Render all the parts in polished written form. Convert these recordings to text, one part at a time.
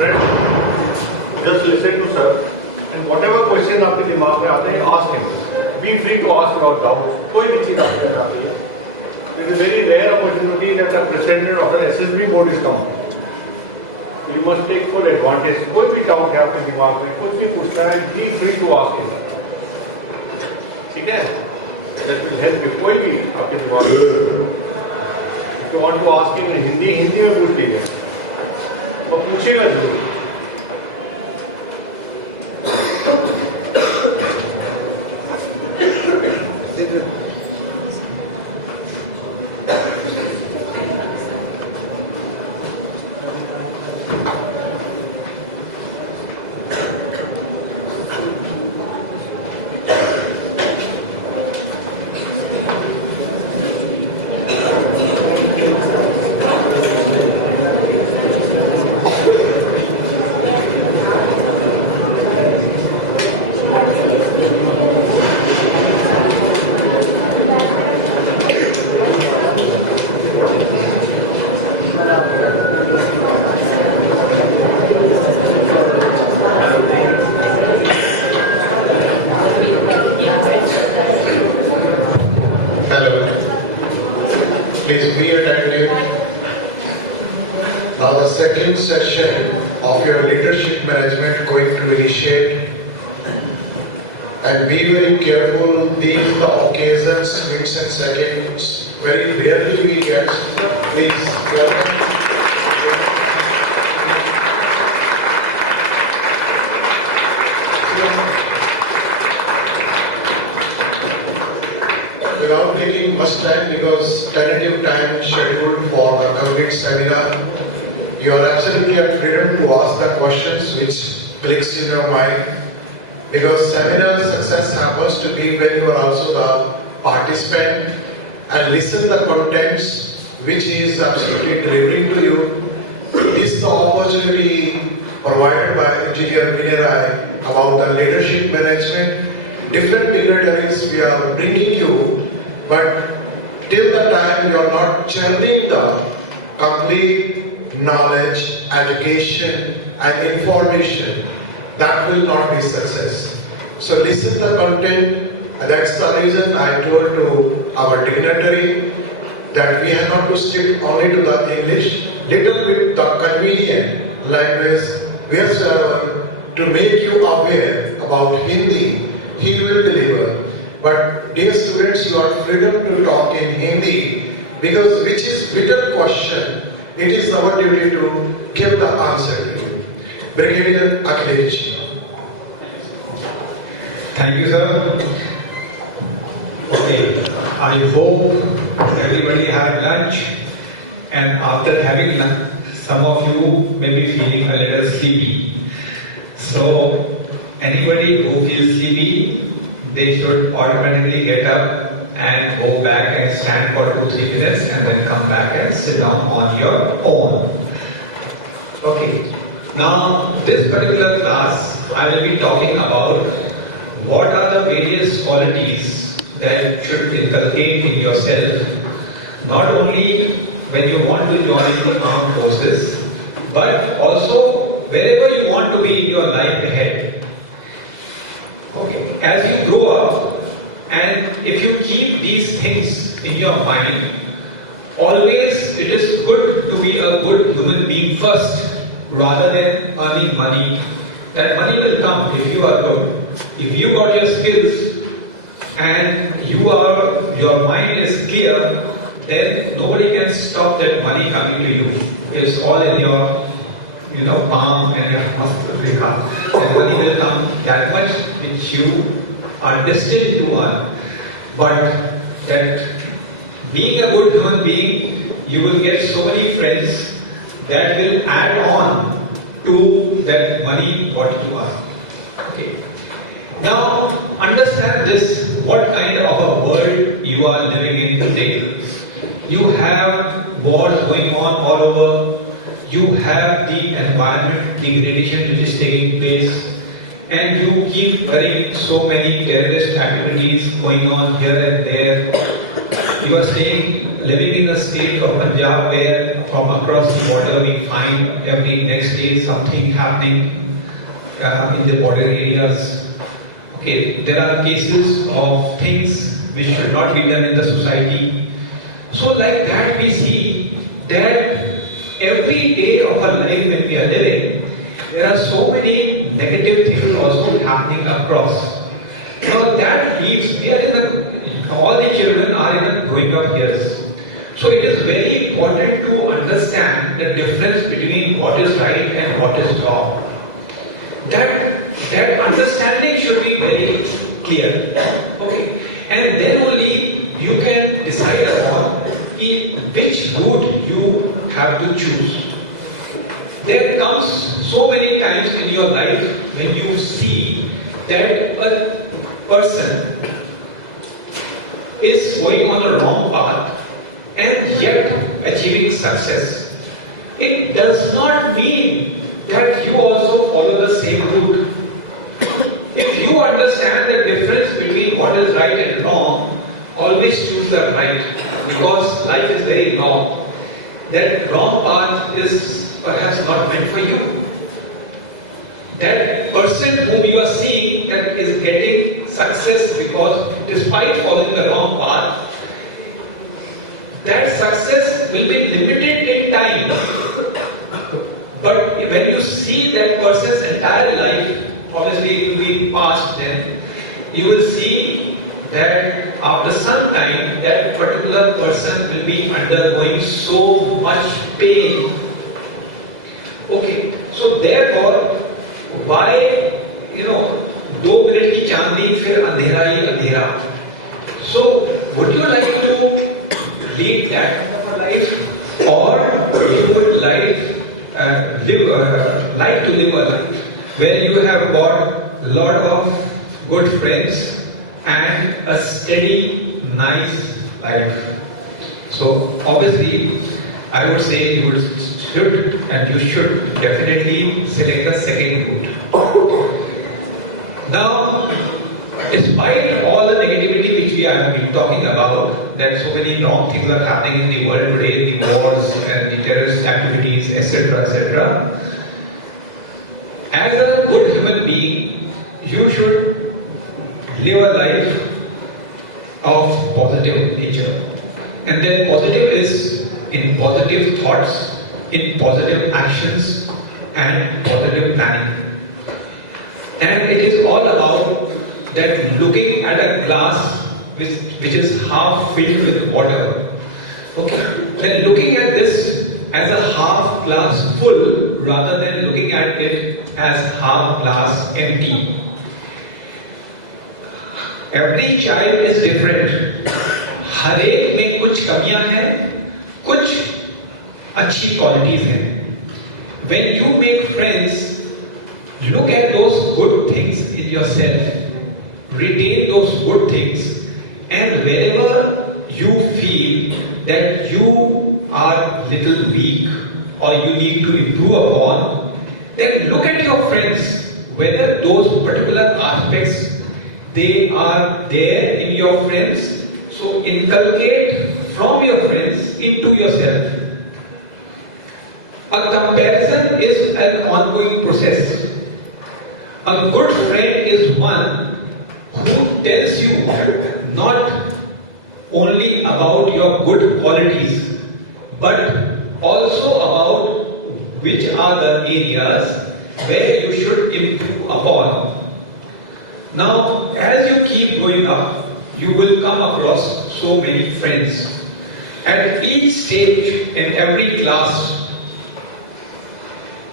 friend, just listen to sir, and whatever question आपके दिमाग में आते हैं, ask him. Be free to ask your doubts. कोई भी चीज आपके अंदर आती है. It is a very rare opportunity that a president of the SSB board is coming. You must take full advantage. कोई भी doubt है आपके दिमाग में, कुछ भी पूछना है, be free to ask him. ठीक है? That will help you. कोई भी आपके दिमाग में. If you want to ask him in Hindi, Hindi में पूछ लीजिए. वो पूछेगा जरूर. Please be attentive. Now the second session of your leadership management going to initiate. And be very careful, these the occasions, minutes and seconds, very rarely we get. Please, welcome. Without taking much time, because tentative time scheduled for the complete seminar, you are absolutely at freedom to ask the questions which clicks in your mind. Because seminar success happens to be when you are also the participant and listen the contents which is absolutely delivering to you. This is the opportunity provided by Engineer Minerai about the leadership management. Different dignitaries we are bringing you, but till the time you are not channeling the complete knowledge, education and information, that will not be success. So listen the content, and that's the reason I told to our dignitary that we have not to stick only to the English, little bit the convenient language wheresoever to make you aware about Hindi, he will deliver. But dear students, you are freedom to talk in Hindi because which is vital question, it is our duty to give the answer to you. Brigadier Akhelesh. Thank you, sir. Okay, I hope everybody had lunch, and after having lunch, some of you may be feeling a little sleepy. So, anybody who feels sleepy, they should automatically get up and go back and stand for 2-3 minutes and then come back and sit down on your own. Okay, now this particular class, I will be talking about what are the various qualities that should inculcate in yourself, not only when you want to join the armed forces, but also wherever you want to be in your life ahead. Okay, as you grow up, and if you keep these things in your mind, always it is good to be a good human being first, rather than earning money. That money will come if you are good. If you got your skills and your mind is clear, then nobody can stop that money coming to you. It's all in your palm and your muscle. That money will come that much which you are destined to earn. But that being a good human being, you will get so many friends that will add on to that money what you earn. Okay. Now understand this, what kind of a world you are living in today. You have wars going on all over. You have the environment degradation which is taking place, and you keep hearing so many terrorist activities going on here and there. You are staying living in a state of Punjab where from across the border we find every next day something happening in the border areas. Okay, there are cases of things which should not be done in the society. So like that we see that every day of our life when we are living, there are so many negative things also happening across. Now that leaves, all the children are in the growing up years. So it is very important to understand the difference between what is right and what is wrong. That understanding should be very clear. Okay. And then only you can decide upon which route you have to choose. There comes so many times in your life when you see that a person is going on a wrong path and yet achieving success. It does not mean that you also follow the same route. If you understand the difference between what is right and wrong, always choose the right, because life is very long. That wrong path is perhaps not meant for you. That person whom you are seeing that is getting success because despite following the wrong path, that success will be limited in time. But when you see that person's entire life, obviously it will be past then, you will see that after some time that particular person will be undergoing so much pain. Okay, so therefore, why, 2 minute की चांदनी फिर अंधेरा ही अंधेरा. So, would you like to lead that kind of a life, or you would like to live a life where you have got a lot of good friends and a steady, nice life? So, obviously, I would say you should definitely select the second route. Now, despite all the negativity which we have been talking about, that so many wrong things are happening in the world today, the wars and the terrorist activities, etc., etc., as a good human being, you should live a life of positive nature. And then positive is in positive thoughts, in positive actions, and positive planning. And it is all about that looking at a glass which is half filled with water. Okay, then looking at this as a half glass full rather than looking at it as half glass empty. Every child is different. हर एक में कुछ कमियां हैं, कुछ अच्छी qualities हैं. When you make friends, look at those good things in yourself. Retain those good things, and wherever you feel that you are little weak or you need to improve upon, then look at your friends, whether those particular aspects they are there in your friends. So inculcate from your friends into yourself. A comparison is an ongoing process. A good friend is one who tells you not only about your good qualities, but also about which are the areas where you should improve upon. Now, as you keep growing up, you will come across so many friends. At each stage in every class,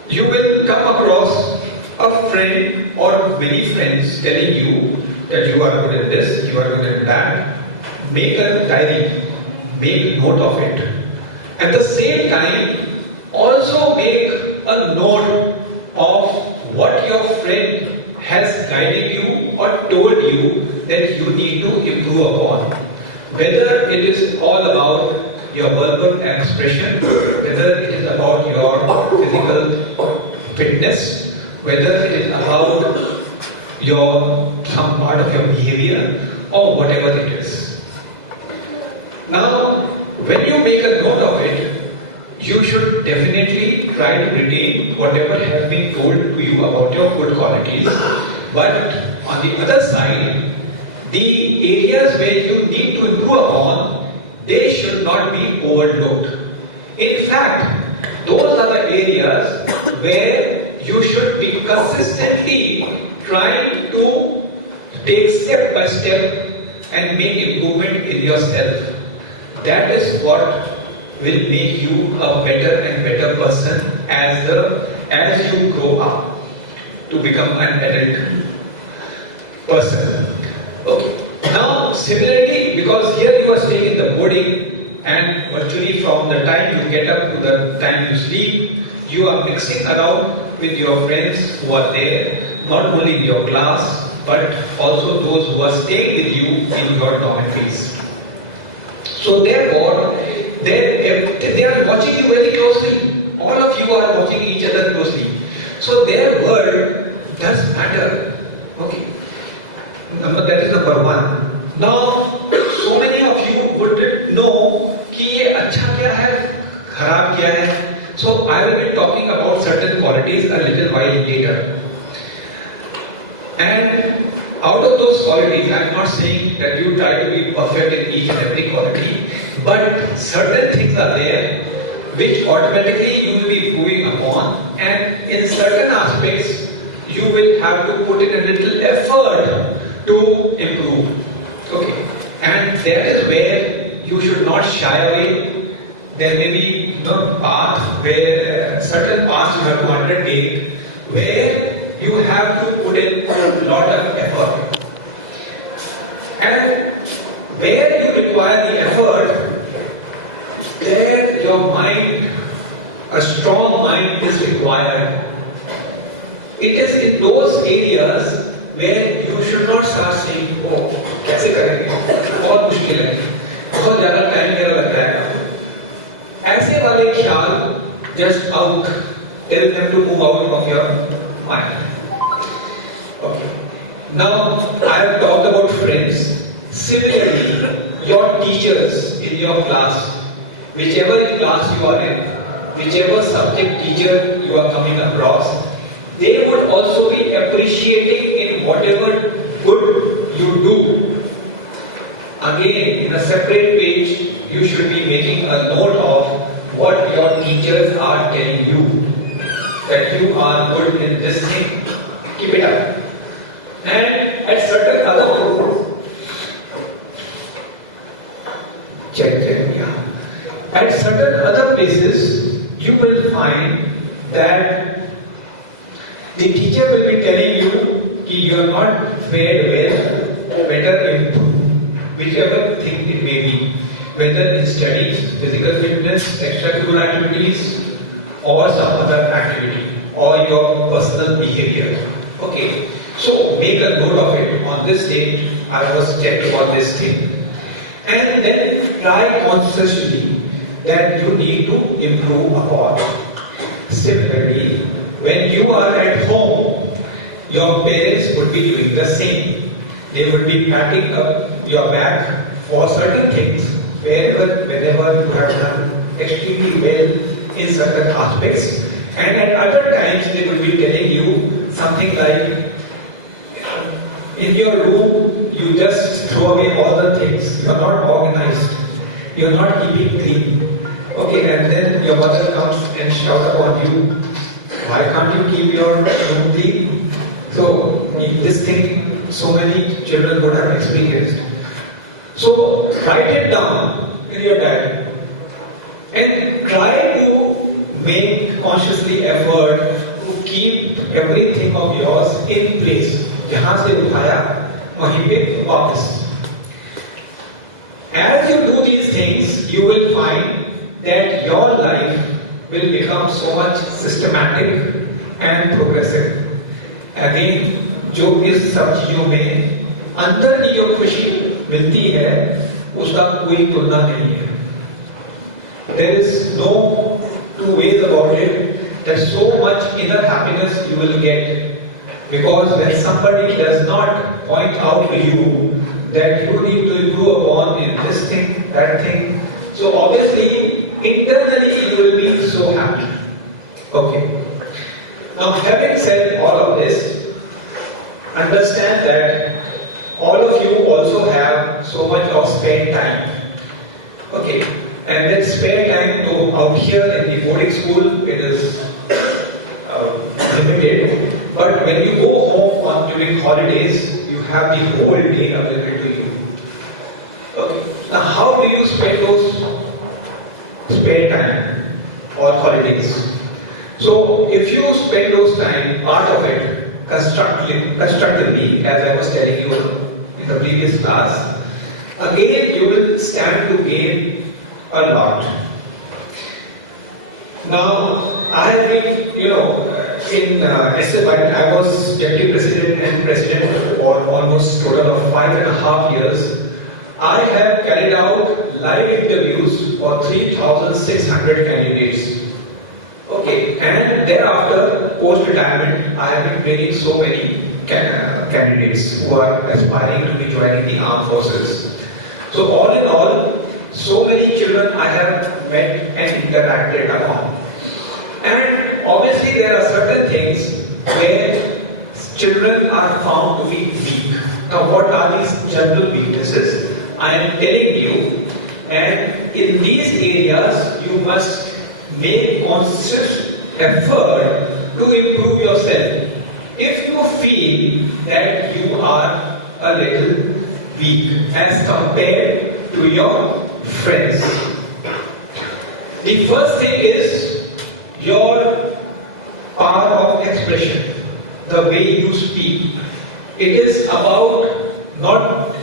you will come across a friend or many friends telling you that you are good at this, you are good at that. Make a diary, make note of it. At the same time, also make a note of what your friend has guided you or told you that you need to improve upon. Whether it is all about your verbal expression, whether it is about your physical fitness, whether it is about some part of your behavior or whatever it is. Now, when you make a note of it, you should definitely try to retain whatever has been told to you about your good qualities. But on the other side, the areas where you need to improve upon, they should not be overlooked. In fact, those are the areas where you should be consistently trying to take step by step and make improvement in yourself. That is what will make you a better and better person as you grow up to become an adult person. Okay. Now, similarly, because here you are staying in the boarding, and virtually from the time you get up to the time you sleep, you are mixing around with your friends who are there, not only in your class, but also those who are staying with you in your dormitories. So therefore, they are watching you very closely. All of you are watching each other closely. So their word does matter. Okay. That is number one. Now, so many of you wouldn't know कि ये अच्छा क्या है, खराब क्या है. So I will be talking about certain qualities a little while later. And out of those qualities, I am not saying that you try to be perfect in each and every quality, but certain things are there which automatically you will be improving upon, and in certain aspects you will have to put in a little effort to improve. Okay, and that is where you should not shy away. There may be path where certain paths you have to undertake where you have to put in a lot of effort. And where you require the effort, there your mind, a strong mind is required. It is in those areas where you should not start saying, oh, कैसे करेंगे, बहुत मुश्किल है, बहुत ज़्यादा time मेरा लग जाएगा. ऐसे वाले ख्याल just out, tell them to move out of your mind. Okay. Now, I have talked about friends. Similarly, your teachers in your class, whichever class you are in, whichever subject teacher you are coming across, they would also be appreciating in whatever good you do. Again, in a separate page, you should be making a note of what your teachers are telling you. That you are good in this thing, keep it up. And at certain other at certain other places, you will find that the teacher will be telling you that you are not fared well, better improve, whichever thing it may be, whether in studies, physical fitness, extracurricular activities, or some other activity, or your personal behavior. Okay, so make a note of it. On this date, I was checked about this thing. And then try consciously that you need to improve upon. Similarly, when you are at home, your parents would be doing the same. They would be patting up your back for certain things, whenever you have done extremely well in certain aspects. And at other times, they will be telling you something like, in your room, you just throw away all the things. You are not organized. You are not keeping clean. Okay, and then your mother comes and shouts upon you, why can't you keep your room clean? So, this thing, so many children would have experienced. So, write it down in your diary and try to make consciously effort to keep everything of yours in place. जहाँ से उठाया वहीं पे वापस. As you do these things, you will find that your life will become so much systematic and progressive. Again, जो इस सब चीजों में अंदर की जो खुशी मिलती है, उसका कोई तुलना नहीं है. There is no two ways about it. There's so much inner happiness you will get. Because when somebody does not point out to you that you need to improve upon in this thing, that thing, So obviously, internally you will be so happy. Okay. Now, having said all of this, understand that all of you also have so much of spare time. Okay. And that spare time out here in the boarding school, it is limited. But when you go home during holidays, you have the whole day available to you. Okay. Now, how do you spend those spare time or holidays? So, if you spend those time, part of it, constructively, as I was telling you in the previous class, again you will stand to gain a lot. Now, I have been, in SSB, I was deputy president and president for almost total of 5.5 years. I have carried out live interviews for 3,600 candidates. Okay, and thereafter, post-retirement, I have been training so many candidates who are aspiring to be joining the armed forces. So all in all, so many children I have met and interacted upon. And obviously there are certain things where children are found to be weak. Now what are these general weaknesses? I am telling you, and in these areas you must make conscious effort to improve yourself. If you feel that you are a little weak as compared to your friends, the first thing is your power of expression, the way you speak. It is about not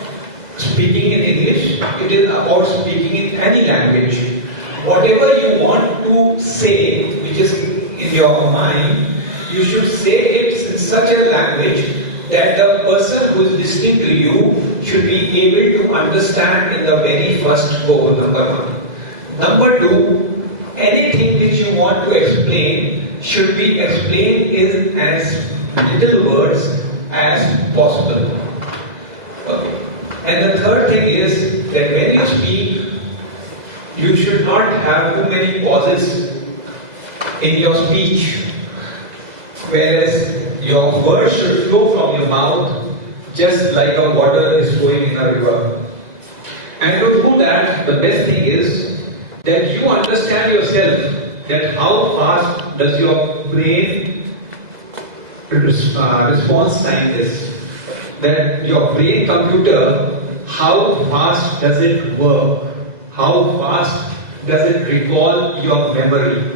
speaking in English, it is about speaking in any language. Whatever you want to say, which is in your mind, you should say it in such a language that the person who is listening to you should be able to understand in the very first go, number one. Number two, anything which you want to explain should be explained in as little words as possible. Okay. And the third thing is that when you speak, you should not have too many pauses in your speech, whereas your words should flow from your mouth just like a water is flowing in a river. And to do that, the best thing is that you understand yourself that how fast does your brain response time is. That your brain computer, how fast does it work? How fast does it recall your memory?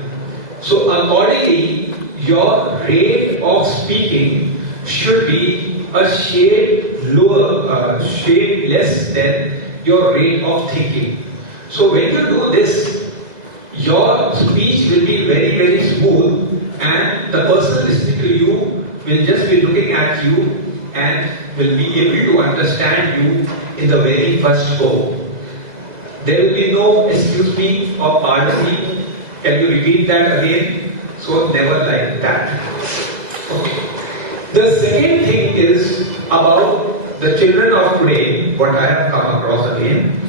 So accordingly, your rate of speaking should be a shade lower, shade less than your rate of thinking. So when you do this, your speech will be very, very smooth, and the person listening to you will just be looking at you and will be able to understand you in the very first go. There will be no excuse me or pardon me. Can you repeat that again? So never like that. Okay. The second thing is about the children of today, what I have come across again.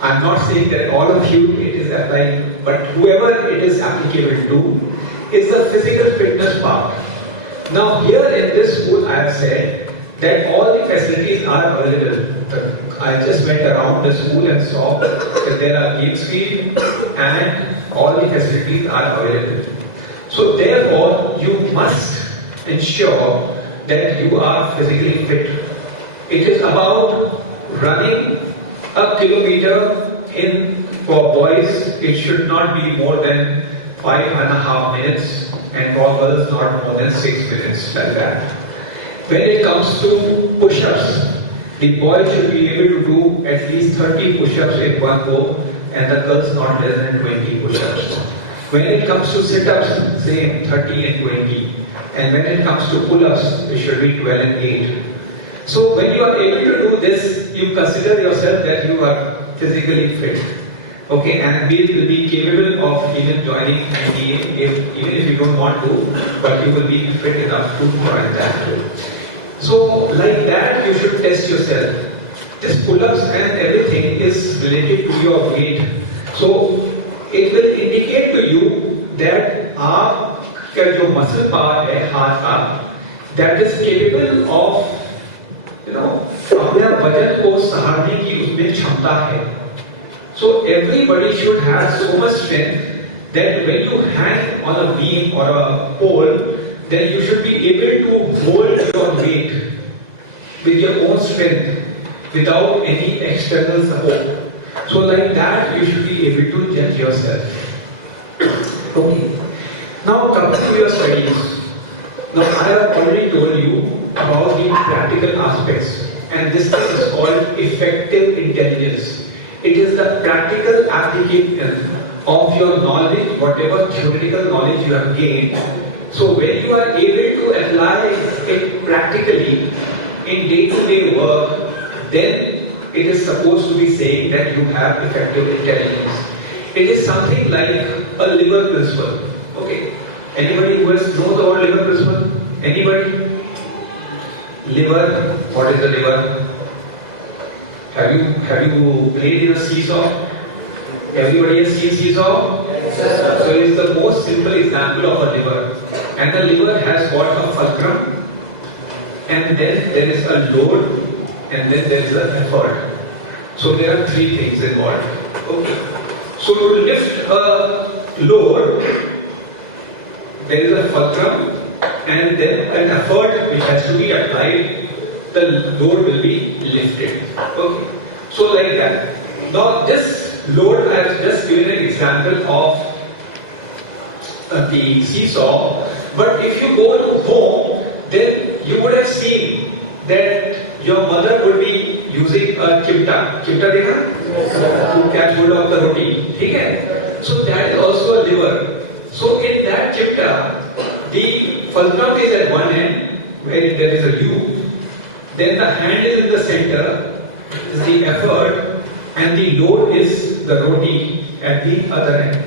I'm not saying that all of you it is applied, but whoever it is applicable to is the physical fitness part. Now here in this school I have said that all the facilities are available. I just went around the school and saw that there are games field and all the facilities are available. So therefore, you must ensure that you are physically fit. It is about running a kilometer for boys. It should not be more than 5.5 minutes, and for girls not more than 6 minutes, like that. When it comes to push-ups, the boys should be able to do at least 30 push-ups in one go, and the girls not less than 20 push-ups. When it comes to sit-ups, same 30 and 20. And when it comes to pull-ups, it should be 12 and 8. So when you are able to do this, you consider yourself that you are physically fit. Okay, and we will be capable of even joining NDA even if you don't want to, but you will be fit enough to join that too. So like that, you should test yourself. This pull-ups and everything is related to your weight. So it will indicate to you that आपका जो muscle power है हाथ का, that is capable of अपने वजन को सहारने की उसमें क्षमता है. So everybody should have so much strength that when you hang on a beam or a pole, then you should be able to hold your weight with your own strength without any external support. So like that you should be able to judge yourself. Okay. Now coming to your studies. Now I have already told you about the practical aspects, and this thing is called effective intelligence. It is the practical application of your knowledge, whatever theoretical knowledge you have gained. So when you are able to apply it practically in day-to-day work, then it is supposed to be saying that you have effective intelligence. It is something like a liver principle. Okay. Anybody who has known the word liver principle? Anybody? Liver. What is the liver? Have you played in a seesaw? Everybody has seen seesaw? Yes, so it is the most simple example of a liver. And the liver has got a fulcrum, and then there is a load, and then there is an effort. So there are three things involved. Okay. So to lift a load, there is a fulcrum, and then an effort which has to be applied. The load will be lifted. Okay. So like that. Now this load, I have just given an example of the seesaw. But if you go to home, then you would have seen that your mother would be using a chimta. Chimta dekha? To catch hold of the roti. Okay? So that is also a lever. So in that chimta, the fulcrum is at one end, where there is a U. Then the hand is in the center, is the effort, and the load is the roti at the other end.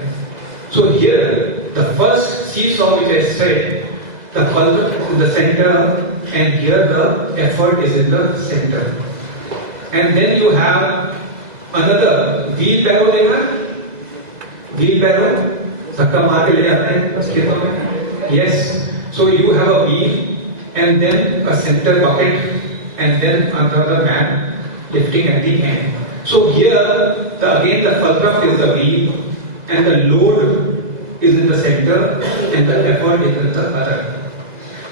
So here, the first seesaw which I said, the fulcrum is in the center, and here the effort is in the center. And then you have another wheelbarrow dekha? Wheelbarrow? Dhakka maar ke le jaate hain? Yes. So you have a wheel, and then a center bucket, and then another man lifting at the end. So here, again the fulcrum is the wheel, and the load is in the center, and the effort is in the other.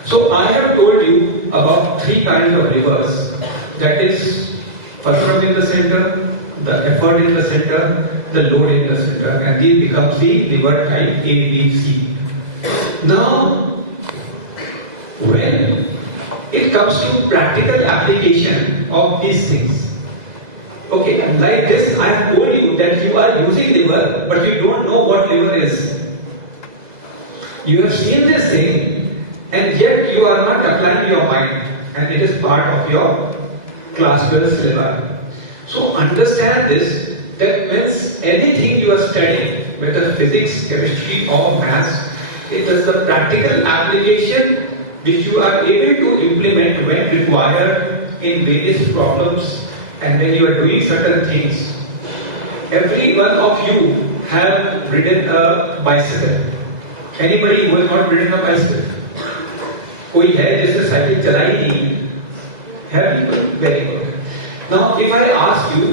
So I have told you about three kinds of levers. That is fulcrum in the center, the effort in the center, the load in the center, and this becomes the lever type A, B, C. Now, when it comes to practical application of these things, okay, like this, I have told you that you are using lever, but you don't know what lever is. You have seen this thing, and yet you are not applying to your mind, and it is part of your class 12 syllabus. So understand this, that means anything you are studying, whether physics, chemistry or maths, it is the practical application which you are able to implement when required in various problems and when you are doing certain things. Every one of you have ridden a bicycle. Anybody who has not ridden a bicycle? कोई है जिसने cycle चलाई नहीं? Have people? Very good. Now, if I ask you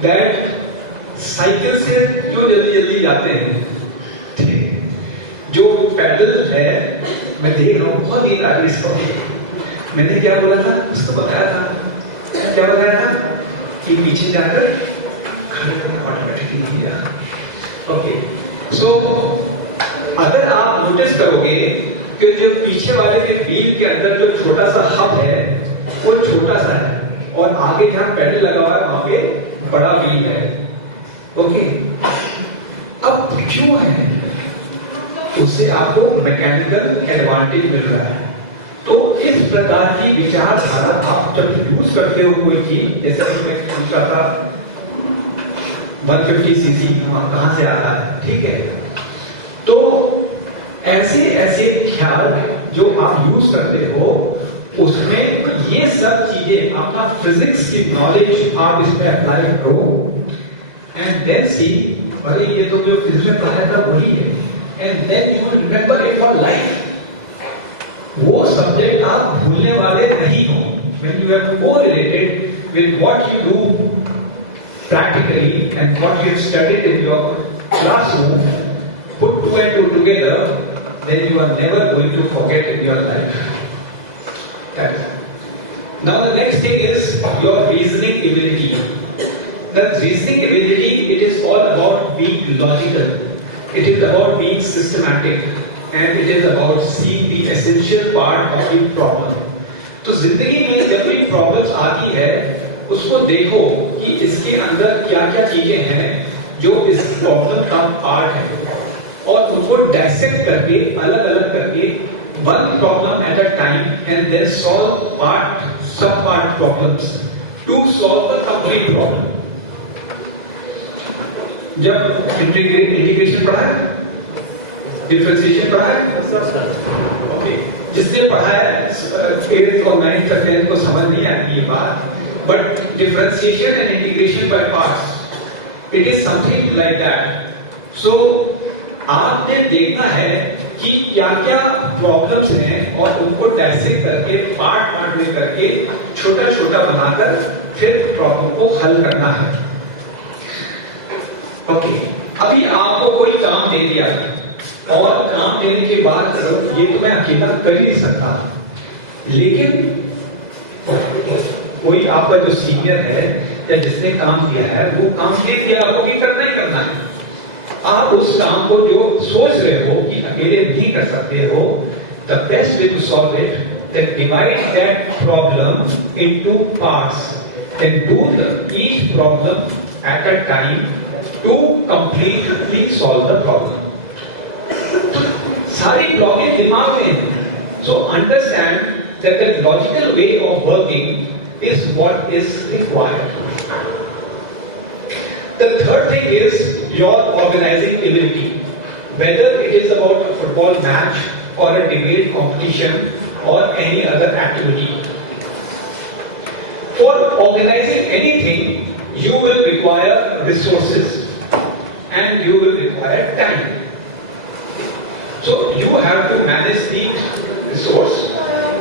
that cycle से क्यों जल्दी जल्दी जाते हैं? जो पैदल है, मैं देख रहा हूँ बहुत नींद आ रही है इसको. मैंने क्या बोला था? उसको बताया था. क्या बताया था? कि पीछे जाकर खड़े होकर ऑटोमेटिकली किया. ओके. सो अगर आप नोटिस करोगे कि जो पीछे वाले के व्हील के अंदर जो छोटा सा हब है, वो छोटा सा है, और आगे जहां पैडल लगा हुआ है वहां पे बड़ा व्हील है. ओके. अब क्यों है? उससे आपको मैकेनिकल एडवांटेज मिल रहा है. तो इस प्रकार की विचारधारा आप जब यूज करते हो कोई चीज, जैसे मैं पूछ रहा था 150 सीसी कहां से आता है, ठीक है? तो ऐसे ऐसे ख्याल जो आप यूज करते हो, उसमें ये सब चीजें अपना फिजिक्स की नॉलेज आप इसमें अप्लाई करो, एंड देन सी अरे ये तो जो फिजिक्स में पढ़ाया था वही है, and then you will remember it for life. वो सब्जेक्ट आप भूलने वाले नहीं हो when you have correlated with what you do practically and what you have studied in your classroom, put two and two together, then you are never going to forget in your life. Okay. Now the next thing is your reasoning ability. The reasoning ability, it is all about being logical. It is about being systematic. And it is about seeing the essential part of the problem. तो जिंदगी में जब भी problems आती है उसको देखो कि इसके अंदर क्या क्या चीजें हैं जो इस प्रॉब्लम का पार्ट है, और उनको डायसेक्ट करके अलग अलग करके one problem at a time and then solve part sub part problems to solve the complete problem. जब इंटीग्रेशन पढ़ा है, डिफरेंशिएशन पढ़ा है, ओके, जिसने पढ़ा है 8th और 9th और 10th को समझ नहीं आती ये बात, but differentiation and integration by parts, it is something like that. So आपने देखना है कि क्या क्या प्रॉब्लम्स हैं और उनको डायसेक्ट करके पार्ट पार्ट में करके छोटा छोटा बनाकर फिर प्रॉब्लम को हल करना है। ओके, अभी आपको कोई काम दे दिया और काम देने के बाद ये तो मैं अकेला कर ही नहीं सकता, लेकिन कोई आपका जो सीनियर है या जिसने काम किया है वो काम दे दिया आपको कि करना ही करना है। आप उस काम को जो सोच रहे हो कि अकेले नहीं कर सकते हो, the best way to solve it, then divide that problem into parts and do each problem at a time to completely solve the problem. सारी ब्लॉकेज दिमाग में है, so understand that the logical way of working is what is required. The third thing is your organizing ability, whether it is about a football match or a debate competition or any other activity. For organizing anything, you will require resources and you will require time. So you have to manage the resource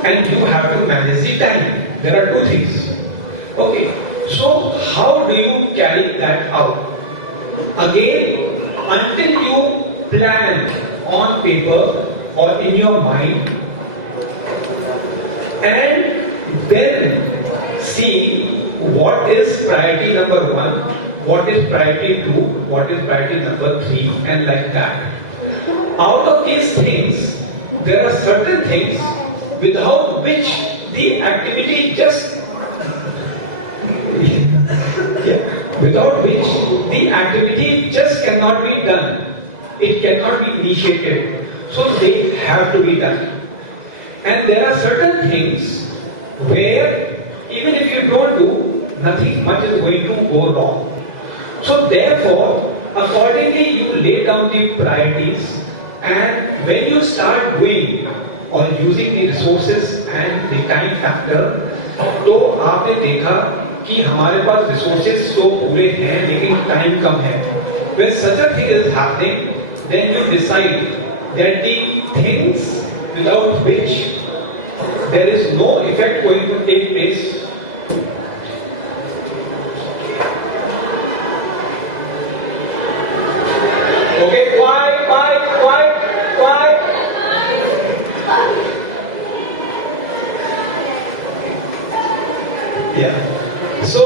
and you have to manage the time. There are two things. Okay. So how do you carry that out? Again, until you plan on paper or in your mind and then see what is priority number 1, what is priority 2, what is priority number 3, and like that. Out of these things, there are certain things without which the activity just without which the activity just cannot be done. It cannot be initiated. So they have to be done. And there are certain things where even if you don't do, nothing much is going to go wrong. So therefore, accordingly you lay down the priorities, and when you start doing or using the resources and the time factor, तो आपने देखा कि हमारे पास resources तो पूरे हैं लेकिन time कम है। When such a thing is happening, then you decide that the things without which there is no effect going to take place, okay, why? Yeah. So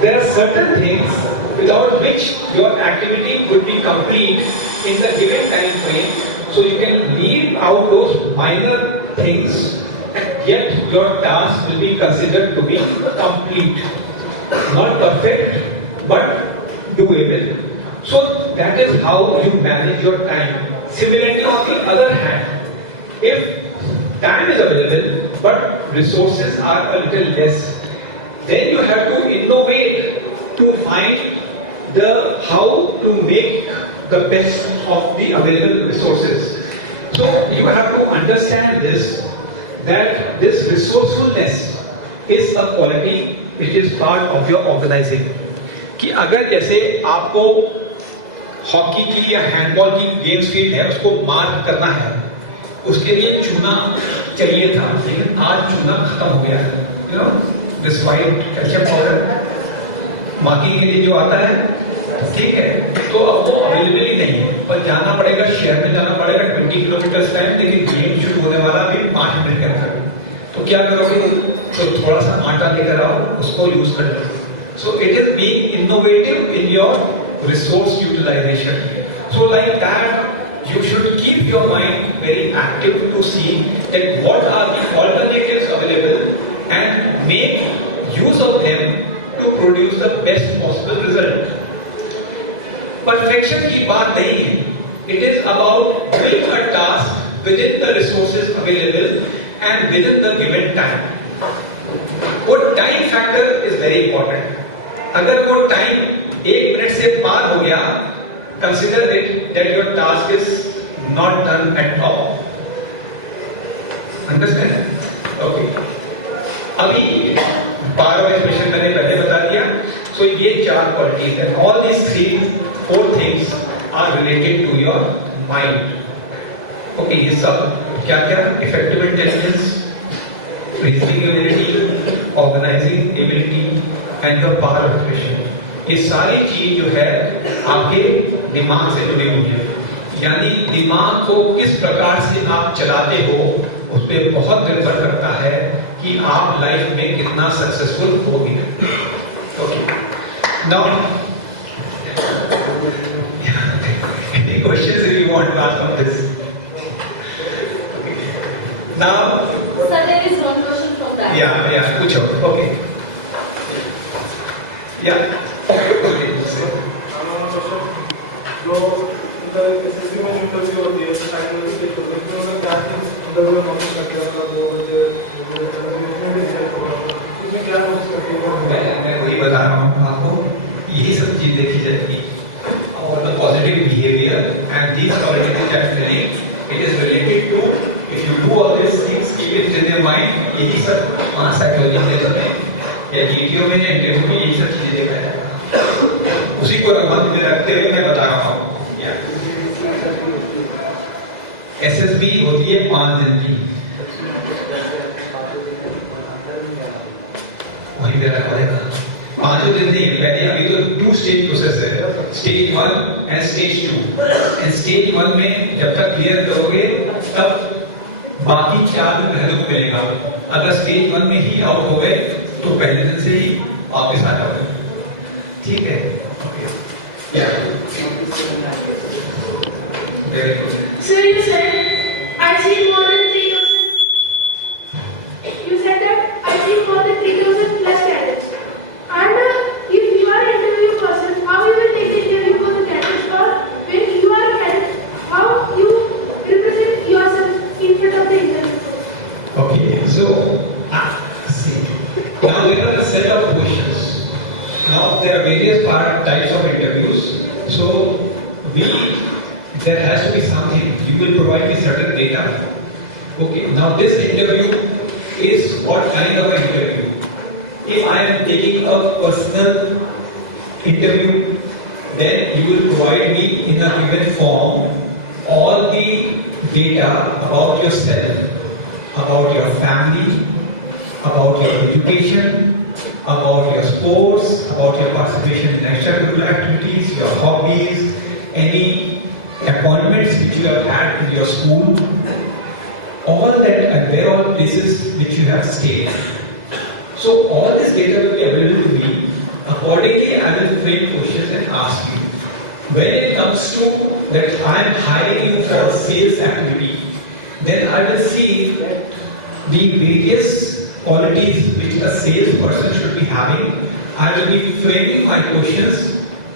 there are certain things without which your activity could be complete in the given time frame. So you can leave out those minor things, yet your task will be considered to be complete, not perfect, but doable. So that is how you manage your time. Similarly, on the other hand, if time is available but resources are a little less, then you have to innovate to find how to make the best of the available resources. So you have to understand this, that this resourcefulness is a quality which is part of your organizing. कि अगर जैसे आपको hockey की या handball की games field है उसको mark करना है, उसके लिए चूना चाहिए था, लेकिन आज चूना खत्म हो गया है। You know this white calcium powder marking के लिए जो आता है, ठीक है, तो अब वो अवेलेबल ही नहीं है, पर जाना पड़ेगा, शहर में जाना पड़ेगा 20 किलोमीटर टाइम, लेकिन गेम शुरू होने वाला भी 5 मिनट के अंदर। तो क्या करोगे? तो थोड़ा सा आटा लेकर आओ, उसको यूज कर लो। So it is being innovative in your resource utilization. So like that, you should keep your mind very active to see that what are the alternatives available and make use of them to produce the best possible result. Perfection की बात नहीं है. It is about doing a task within the resources available and within the given time. वो time factor is very important. अगर वो time 1 minute से पार हो गया, consider it that your task is not done at all. Understand? Okay. अभी power expression मैंने पहले बता दिया. So ये 4 क्वालिटीज हैं. All these 4 things are related to your mind. Okay, ये सब क्या क्या? Effective intelligence, reasoning ability, organizing ability, and the power of expression. ये सारी चीज जो है आपके दिमाग से जुड़ी हुई है, यानी दिमाग को किस प्रकार से आप चलाते हो उस पर बहुत निर्भर करता है कि आप लाइफ में कितना सक्सेसफुल होगे. Okay, now any questions you want to ask on this? Now Sir, there is one question from that. या पूछो. ओके, या जो एसएसबी में इंटरव्यू होती है, साइड में भी होती है, क्या चीज इंटरव्यू नोटिस करते हैं, मतलब वो इसमें क्या नोटिस करते हैं? मैं वही बता रहा हूँ आपको, यही सब चीज देखी जाएगी और the positive behaviour and these qualities which I am telling, it is related to if you do all this things, keep it in your mind. यही सब साइकोलॉजी में या वीडियो में या इंटरव्यू में यही सब चीजें देखा जाएगा. उसी को रमन में रखते हुए मैं बता रहा हूँ. एसएसबी होती है 5 दिन की, वही मेरा पड़ेगा 5 दिन नहीं. पहले अभी तो 2 स्टेज प्रोसेस है, stage 1 and stage 2. And stage 1 में जब तक क्लियर करोगे तब बाकी 4 दिन पहले को मिलेगा. अगर स्टेज 1 में ही आउट हो गए तो पहले दिन से ही वापस आ जाओगे. ठीक है? Very good. So you said, I see more than 3,000. You said that I see more than 3,000 plus candidates. And if you are an interview person, how you will take the interview for the candidates? Or when you are a candidate, how you represent yourself in front of the interview? Okay, so see. Now there are a set of questions. Now there are various types of interviews. So there has to be something. You will provide me certain data. Okay. Now this interview is what kind of an interview? If I am taking a personal interview, then you will provide me in a given form all the data about yourself, about your family, about your education, about your sports, about your participation in extracurricular activities, your hobbies, any appointments which you have had in your school, all that, and where all places which you have stayed. So all this data will be available to me. Accordingly, I will frame questions and ask you. When it comes to that I am hiring you for sales activity, then I will see the various qualities which a salesperson should be having. I will be framing my questions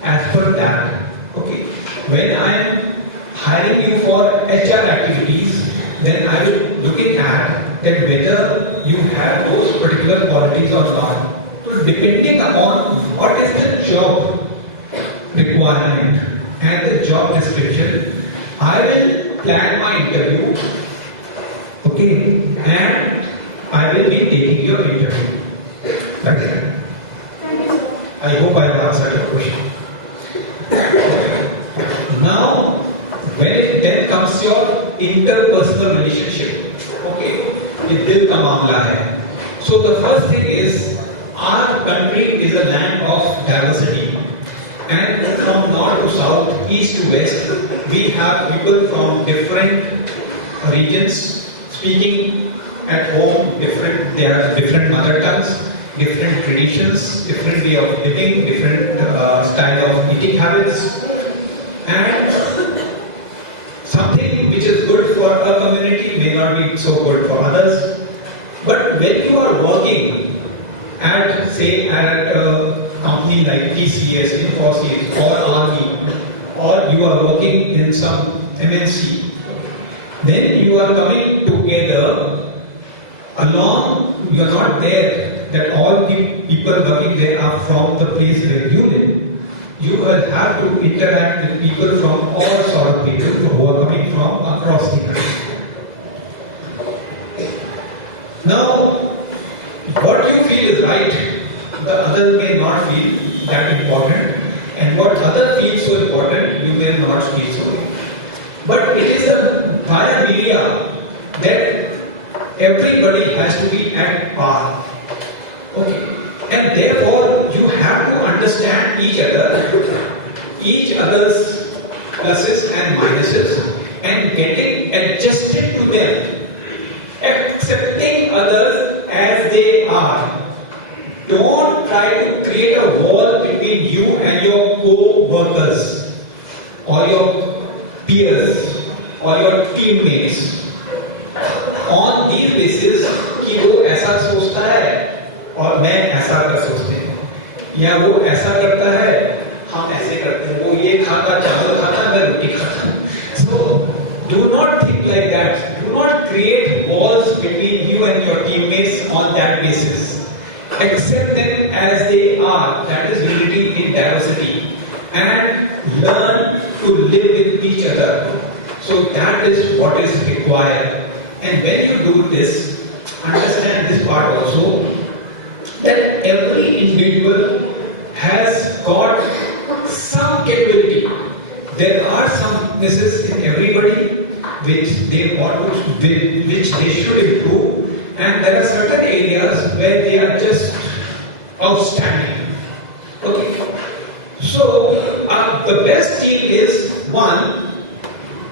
as per that. Okay. When I am hiring you for HR activities, then I will looking at that whether you have those particular qualities or not. So depending upon what is the job requirement and the job description, I will plan my interview. Okay, and I will be taking your interview. That's it. Thank you, sir. I hope I have answered your question. goodwill का मामला है. So the first thing is our country is a land of diversity, and from north to south, east to west, we have people from different regions speaking at home different. They have different mother tongues, different traditions, different way of living, different style of eating habits, and something which is good for a community may not be so good for others. But when you are working at, say, at a company like TCS, Infosys, or Army, or you are working in some MNC, then you are coming together along. You are not there that all the people working there are from the place where you live. You will have to interact with people from all sort of people who are coming from across the country. Now, what you feel is right, the other may not feel that important, and what other feels so important, you may not feel so important. But it is a via media that everybody has to be at par. Okay. And therefore, you have to understand each other's pluses and minuses, and getting adjusted to them, accepting others as they are. Don't try to create a wall between you and your co-workers, or your peers, or your teammates. On these basis कि वो ऐसा सोचता है और मैं ऐसा कर सोचते हैं, या वो ऐसा करता है हम ऐसे करते हैं, वो ये खाता चावल खाता मैं रोटी खाता हूँ. So do not think like that. Do not create walls between you and your teammates on that basis. Accept them as they are. That is unity in diversity, and learn to live with each other. So that is what is required. And when you do this, understand this part also, that every individual has got some capability. There are some weaknesses in everybody which they want to, which they should improve, and there are certain areas where they are just outstanding. Okay. So the best team is one,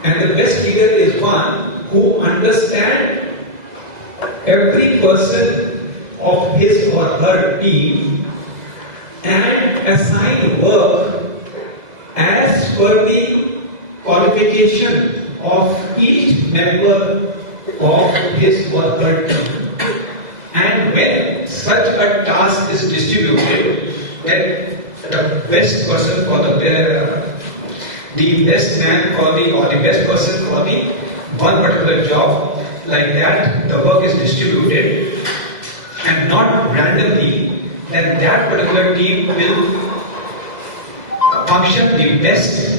and the best leader is one who understands every person of his or her team and assign work as per the qualification of each member of his or her team. And when such a task is distributed, then the best person for the best man for the, or the best person for the one particular job, like that, the work is distributed and not randomly, then that particular team will function the best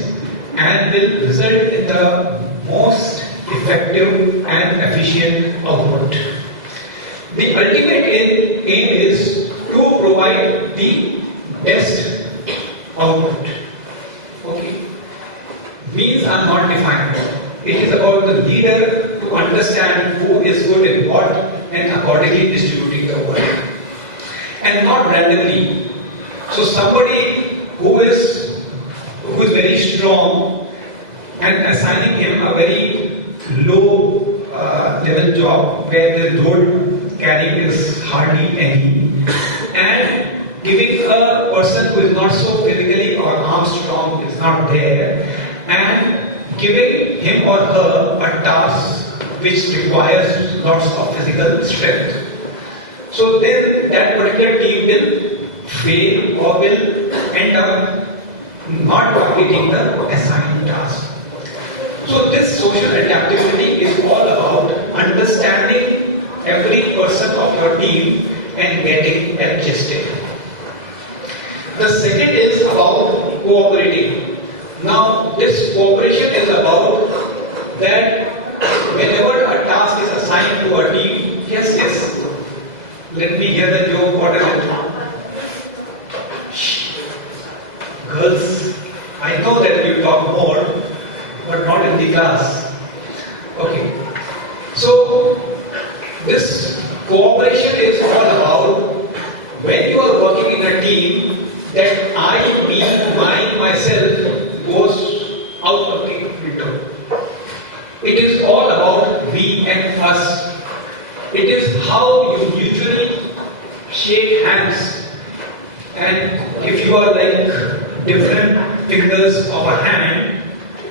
and will result in the most effective and efficient output. The ultimate aim is to provide the best output. Okay. Means are not defined. It is about the leader to understand who is good in what and accordingly distributing the work. And not randomly. So somebody who is very strong and assigning him a very low level job where the load carrying is hardly any, and giving a person who is not so physically or arm strong, is not there, and giving him or her a task which requires lots of physical strength. So then that particular team will fail or will end up not completing the assigned task. So this social adaptability is all about understanding every person of your team and getting adjusted. The second is about cooperating. Now this cooperation is about that whenever a task is assigned to a team, yes, let me hear the joke, what is it? Shh. Girls, I know that you talk more, but not in the class. Okay. So this Cooperation is all about when you are working in a team that I, me, mine, myself goes out of the filter. It is all about we and us. It is how you usually shake hands. And if you are like different fingers of a hand,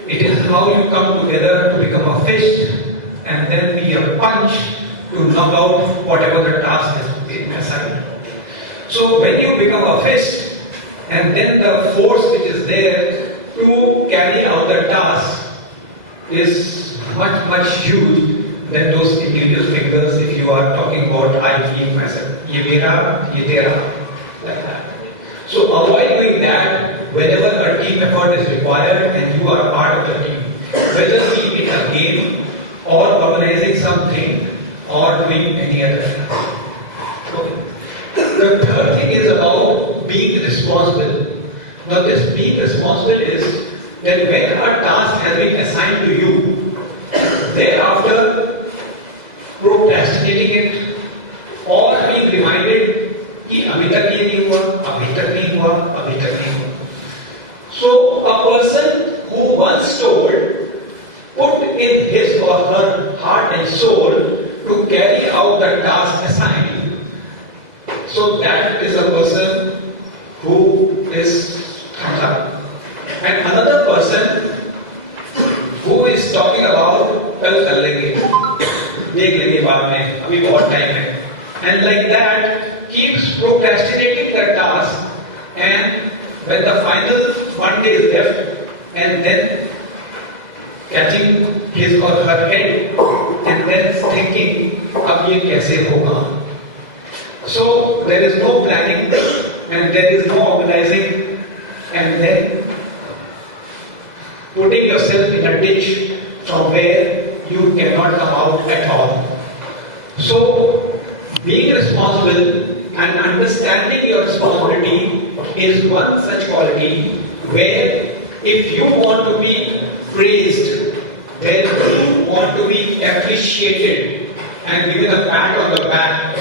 it is how you come together to become a fist and then be a punch to knock out whatever the task has been assigned. So when you become a fist and then the force which is there to carry out the task is much huge than those individual fingers if you are talking about I feel myself, ye mera, ye tera, like that. So avoid doing that whenever a team effort is required and you are a part of the team. Whether be in a game or organizing something or doing any other thing. Okay. The third thing is about being responsible. Now this being responsible is that when a task has been assigned to you, thereafter procrastinating it or being reminded कि अभी तक ये नहीं हुआ, अभी तक नहीं हुआ, अभी तक नहीं हुआ. So a person who once told, put in his or her heart and soul to carry out the task assigned. So that is a person who is thumbs up. And another person who is talking about कल कर लेंगे, देख लेंगे बाद में, अभी बहुत time है. And like that keeps procrastinating the task, and when the final one day is left, and then catching his or her head, and then thinking, अब ये कैसे होगा? So there is no planning, and there is no organizing, and then putting yourself in a ditch from where you cannot come out at all. So being responsible and understanding your responsibility is one such quality where if you want to be praised, then you want to be appreciated and given a pat on the back,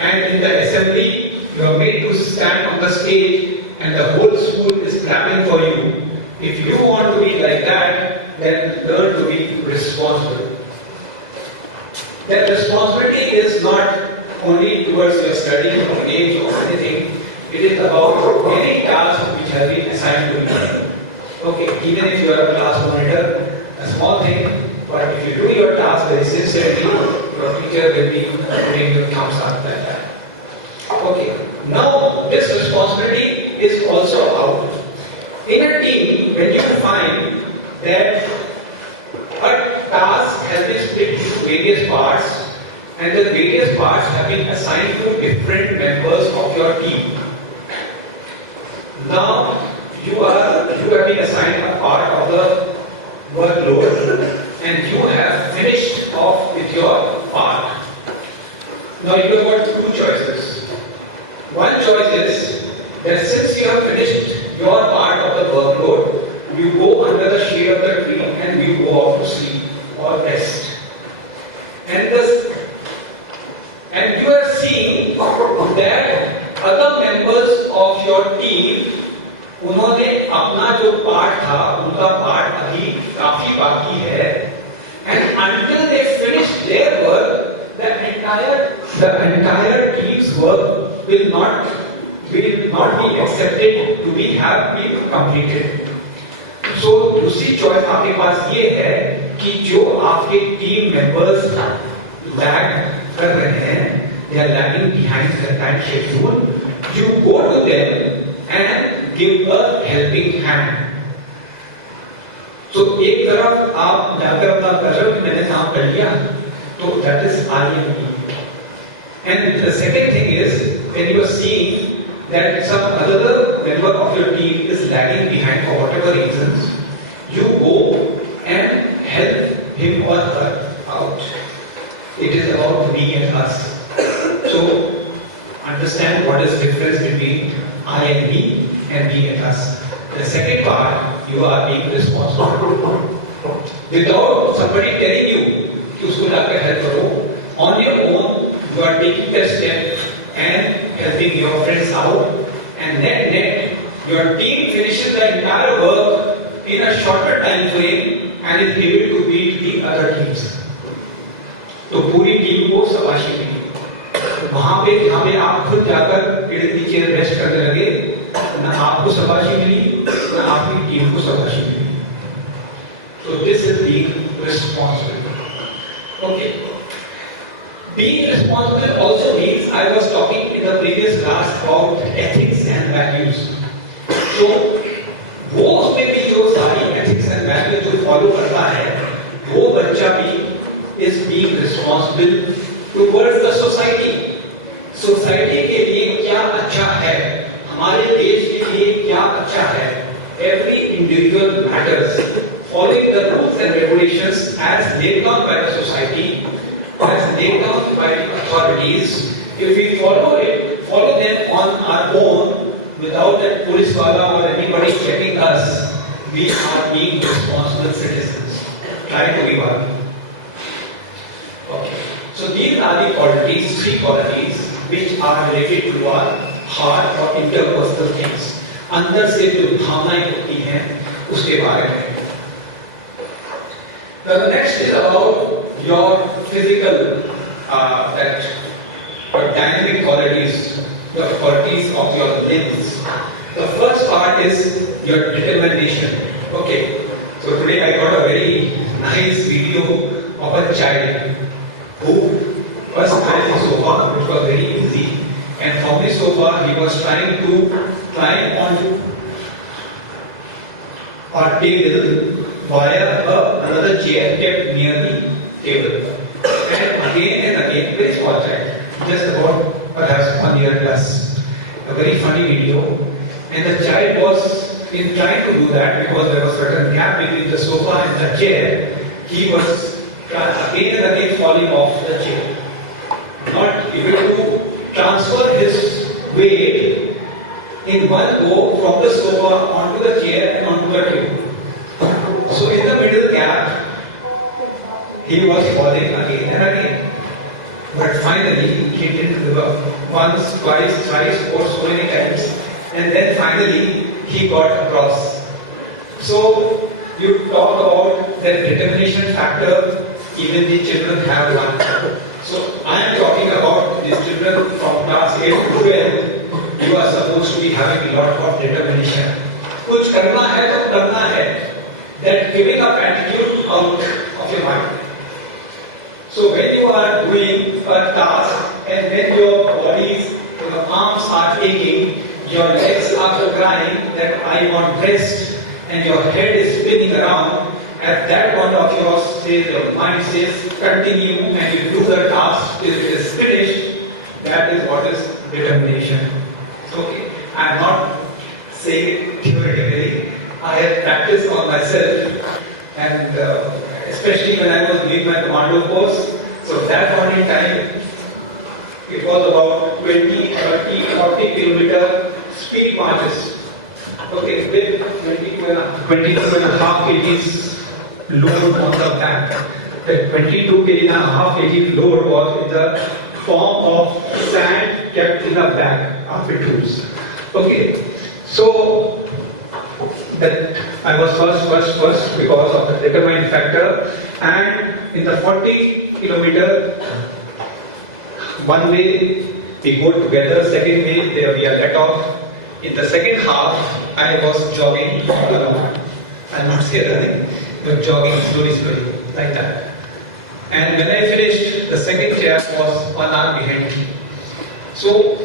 and in the assembly you are made to stand on the stage and the whole school is clapping for you. If you want to be like that, then learn to be responsible. That responsibility is not only towards your study or games or anything. It is about any task which has been assigned to you. Okay, even if you are a class monitor, a small thing, but if you do your task very sincerely, your teacher will be putting your thumbs up like that. Okay, now this responsibility is also about in a team when you find that a task has been split into various parts, and the various parts have been assigned to different members of your team. Now you have been assigned a part of the workload and you have finished off with your part. Now you have got two choices. One choice is that since you have finished your part of the workload, you go under the shade of the tree and you go off to sleep or rest. And you are seeing that other members of your team, उन्होंने अपना जो part था, उनका part अभी काफी बाकी है, and until they finish their work, the entire team's work will not be accepted to be have been completed. So दूसरी चॉइस आपके पास ये है कि जो आपके टीम मेंबर्स लैग कर रहे हैं, they are lagging behind the time schedule, you go to them and give a helping hand. So एक तरफ आप जाकर अपना कर रहे हो कि मैंने काम कर लिया, तो that is RME. And the second thing is when you are seeing that some other member of your team is lagging behind for whatever reasons, you go and help him or her out. It is about me and us. So understand what is the difference between I and me and me and us. The second part, you are being responsible. Without somebody telling you कि उसको लाकर help करो, on your own you are taking the step and helping your friends out, and net your team finishes the entire work in a shorter time frame and is able to beat the other teams. तो पूरी team को शाबाशी मिली। वहां पे जहां पे आप खुद जाकर पेड़ के नीचे रेस्ट करने लगे, ना आपको शाबाशी मिली ना आपकी टीम को शाबाशी मिली। So this is being responsible. Okay. Being responsible also means, I was talking in the previous class about ethics and values. So वो उसमें भी जो सारी ethics and values जो follow करता है, वो बच्चा भी is being responsible towards the society. Society के लिए क्या अच्छा है, हमारे देश के लिए क्या अच्छा है, every individual matters. Following the rules and regulations as laid down by the society, as laid down by the authorities, if we follow them on our own without that police wala or anybody checking us, we are being responsible citizens. Try to be one. Okay. So these are the qualities, three qualities, which are related to our heart or interpersonal things. अंदर से जो भावनाएं होती हैं, उसके बारे में. Now the next is about your physical, your dynamic qualities, your qualities of your limbs. The first part is your determination. Okay. So today I got a very nice video of a child who was climbing the sofa, which was very easy, and from the sofa he was trying to climb onto a table via another chair kept near the table. And again, very small child, just about perhaps 1 year plus. A very funny video. And the child was in trying to do that because there was a certain gap between the sofa and the chair. He was again and again falling off the chair, not able to transfer his weight in one go from the sofa onto the chair and onto the table. So in the middle gap, he was falling again and again. But finally, he didn't give up. Once, twice, thrice, four, so many times. And then finally, he got across. So, you talk about that determination factor, even the children have one. So, I am talking about these children from class 8 to 12. You are supposed to be having a lot of determination. कुछ करना है तो करना है. That giving up attitude out of your mind. So when you are doing a task and when your bodies, your arms are aching, your legs are crying that I want rest, and your head is spinning around, at that point of your mind says continue and you do the task till it is finished. That is what is determination. Okay, I am not saying it theoretically. I have practiced on myself, and especially when I was doing my commando course. So that point in time, it was about 20, 30, 40 kilometer speed marches. Okay, with 22 and a half kgs load on the back. The 22 kg load was in the form of sand kept in a bag after tubes. Okay, so that I was first because of the determined factor, and in the 40 kilometer, one way we go together, second way there we are let off. In the second half, I was jogging along. I'll not say running, but jogging slowly, like that. And when I finished, the second chair was 1 hour behind me. So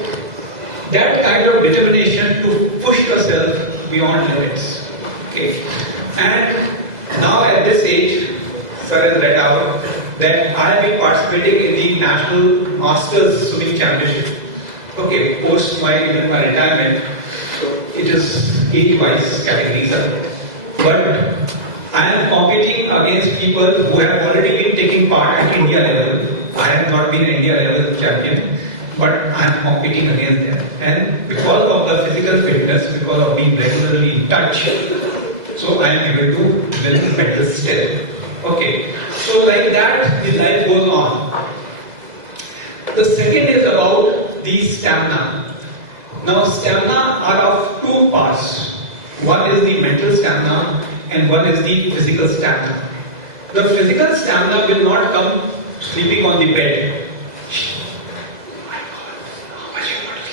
that kind of determination to push yourself beyond limits. Okay. And now at this age, sir has read out that I have been participating in the National Masters Swimming Championship. Okay, post my retirement, so it is age-wise categories. But I am competing against people who have already been taking part at India level. I have not been an India level champion, but I am competing against them. And because of the physical fitness, because of being regularly in touch, so I am able to win medals still. Okay, so like that, the life goes on. The second the stamina. Now stamina are of two parts. One is the mental stamina and one is the physical stamina. The physical stamina will not come sleeping on the bed. How much you want to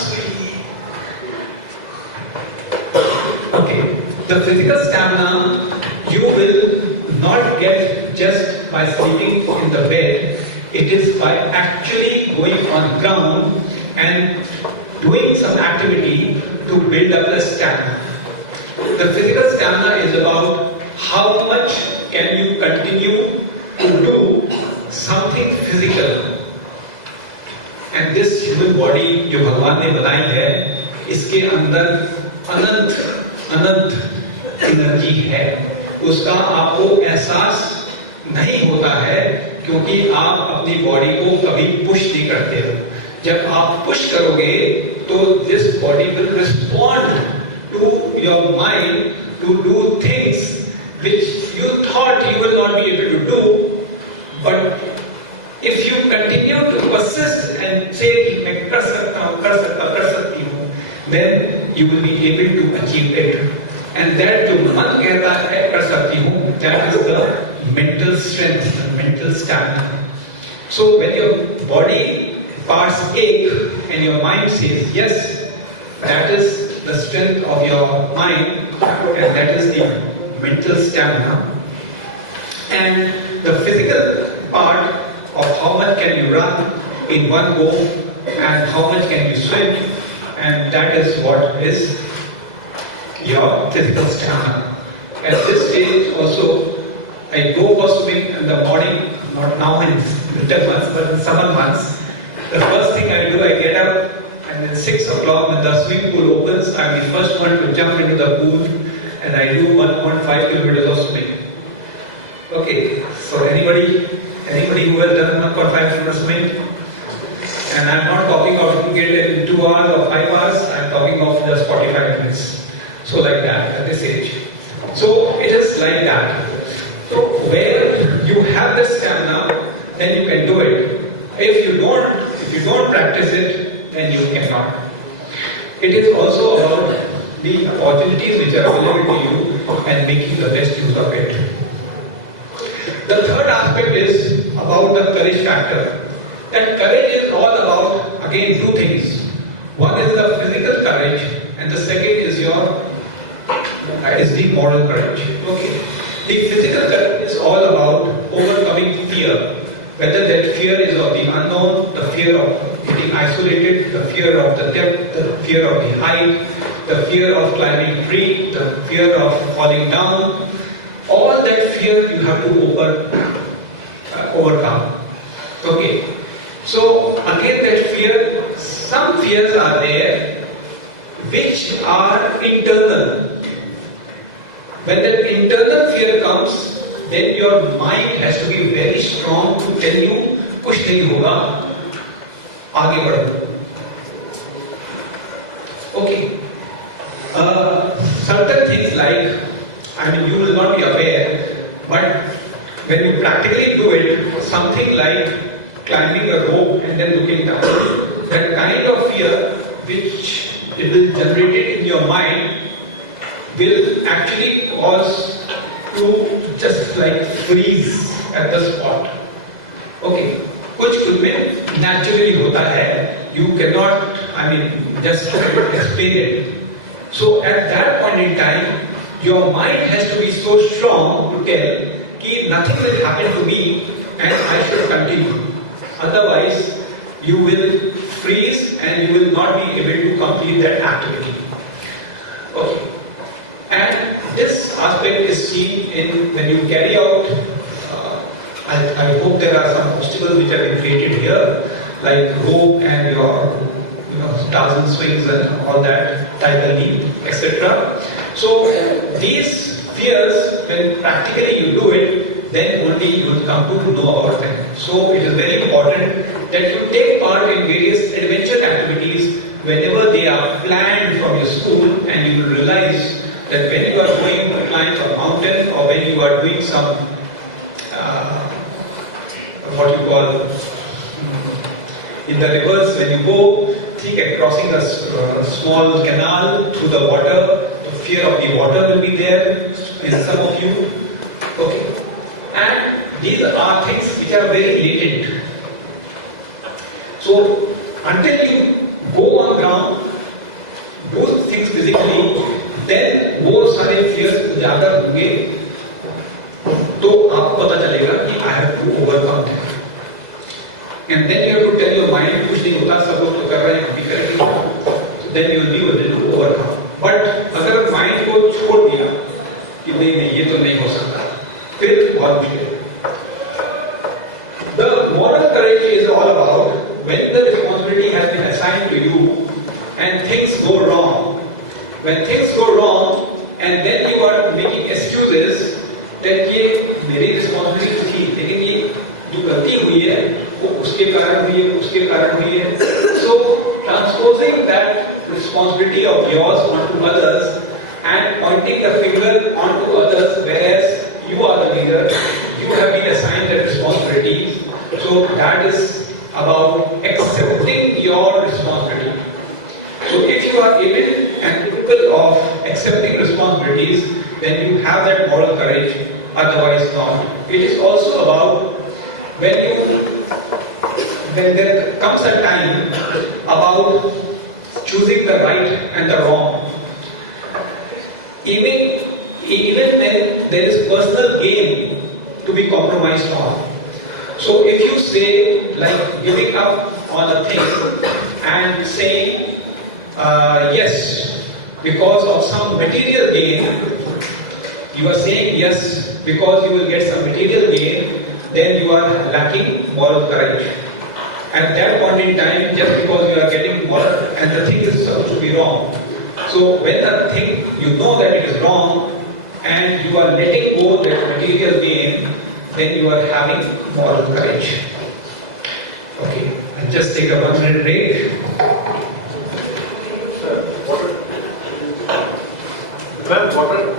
sleep? Okay, the physical stamina you will not get just by sleeping in the bed. It is by actually going on ground and doing some activity to build up the stamina. The physical stamina is about how much can you continue to do something physical. And this human body जो भगवान ने बनाई है, इसके अंदर अनंत energy है. उसका आपको एहसास नहीं होता है क्योंकि आप अपनी बॉडी को कभी पुश नहीं करते हो. जब आप पुश करोगे तो this body will respond to your mind to do things which you thought you will not be able to do, but if you continue to persist and say मैं कर सकती हूँ, then you will be able to achieve it. And that जो मन कहता है कर सकती हूँ, that is the mental strength, the mental stamina. So when your body parts ache and your mind says yes, that is the strength of your mind and that is the mental stamina. And the physical part of how much can you run in one go and how much can you swim, and that is what is your physical stamina. At this stage also, I go for swimming in the morning, not now in winter months, but in summer months. The first thing I do, I get up and at 6 o'clock when the swimming pool opens, I'm the first one to jump into the pool and I do 1.5 kilometers of swimming. Okay, so anybody who has done 1.5 kilometers swimming? And I'm not talking of doing it in 2 hours or 5 hours, I'm talking of just 45 minutes. So like that, at this age. So it is like that. So where you have the stamina, then you can do it. If you don't practice it, then you cannot. It is also about the opportunities which are available to you and making the best use of it. The third aspect is about the courage factor. That courage is all about, again, two things. One is the physical courage and the second is the moral courage. Okay. The physical courage is all about overcoming fear. Whether that fear is of the unknown, the fear of getting isolated, the fear of the depth, the fear of the height, the fear of climbing a tree, the fear of falling down. All that fear you have to overcome. Okay. So again that fear, some fears are there which are internal. When that internal fear comes, then your mind has to be very strong to tell you, कुछ नहीं होगा, आगे बढ़ो. Okay. Certain things like, you will not be aware, but when you practically do it, something like climbing a rope and then looking down, that kind of fear which it will generate in your mind will actually cause to just like freeze at the spot. Okay, कुछ में naturally होता है, you cannot, just explain it. So at that point in time, your mind has to be so strong to tell कि nothing will happen to me and I should continue. Otherwise, you will freeze and you will not be able to complete that activity. Okay. And this aspect is seen in when you carry out, I hope there are some obstacles which have been created here, like rope and your Tarzan swings and all that, tiger leap, etc. So these fears, when practically you do it, then only you will come to know about them. So it is very important that you take part in various adventure activities whenever they are planned from your school, and you will realize that when you are going to climb a mountain or when you are doing some what you call In the rivers, when you go, think of crossing a small canal through the water, the fear of the water will be there in some of you. Okay. And these are things which are very latent. So, until you go on ground, do things physically, then वो सारे fears ज़्यादा होंगे, तो आपको पता चलेगा कि I have to overcome them. And then you have to tell your mind कुछ नहीं होता, सब लोग तो कर रहे हैं, हम भी करेंगे. So then you will be able to overcome. But अगर mind को छोड़ दिया कि नहीं ये तो नहीं हो सकता, फिर बहुत मुश्किल. The moral courage is all about when the responsibility has been assigned to you and things go wrong. When things go wrong and then you are making excuses that ये मेरी responsibility थी, लेकिन ये जो गलती हुई है वो उसके कारण हुई है, उसके कारण हुई है. So transposing that responsibility of yours onto others and pointing the finger onto others, whereas you are the leader, you have been assigned that responsibility. So that is about accepting your responsibility. So if you are able and capable of accepting responsibilities, then you have that moral courage, otherwise not. It is also about when there comes a time about choosing the right and the wrong. Even when there is personal gain to be compromised on. So if you say, like giving up on a thing and saying yes because of some material gain, you are saying yes because you will get some material gain, then you are lacking moral courage. At that point in time, just because you are getting moral and the thing is supposed to be wrong. So when the thing, you know that it is wrong and you are letting go that material gain, then you are having moral courage. Okay, I'll just take a 1 minute break. Sir, water.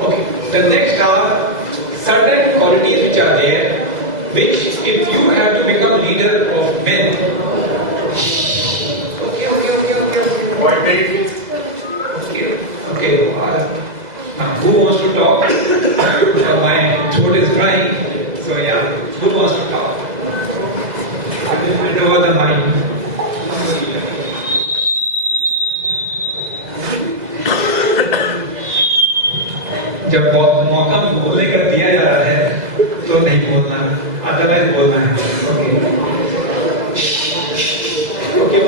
Okay, the next are certain qualities which are there, which if you have to become leader of men. Okay. Now who wants to talk? My throat is dry, so yeah, who wants to talk? I will hand over the mic. जब मौका बोलने का दिया जा रहा है तो नहीं बोलना, अदरवाइज बोलना है. ओके.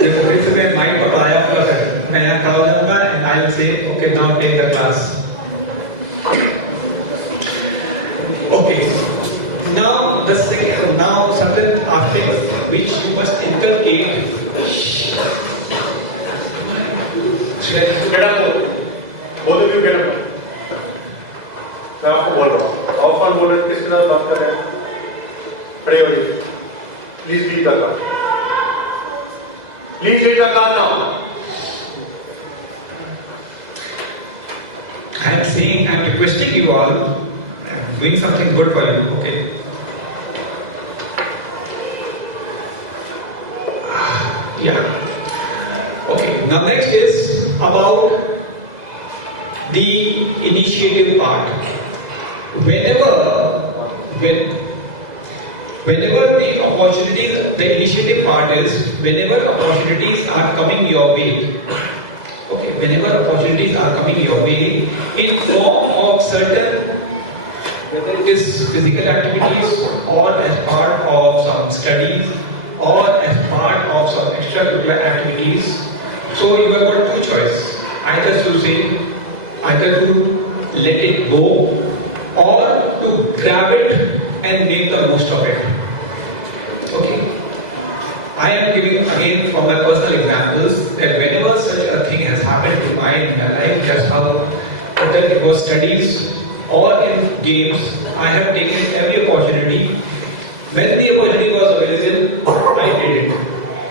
जब फिर से मैं माइक पकड़ाया होगा सर, मैं यहाँ खड़ा हो जाऊंगा and I will say okay now take the class. Okay. Now certain aspects which you must inculcate. Get up. Both of you get up. मैं आपको बोल रहा हूँ. How far बोल रहे किसके साथ बात कर रहे हैं? खड़े हो जाइए. Please leave the class. Please leave the class now. I am saying, I am requesting you all, I am doing something good for you, okay? Yeah. Okay, now next is about the initiative part. Whenever the opportunities, the initiative part is whenever opportunities are coming your way. Okay, whenever opportunities are coming your way in form of certain, whether it is physical activities or as part of some studies or as part of some extracurricular activities. So you have got two choices, either to let it go or to grab it and make the most of it. Okay. I am giving again from my personal examples that whenever such a thing has happened in my life, just how whether it was studies or in games, I have taken every opportunity. When the opportunity was available, I did it.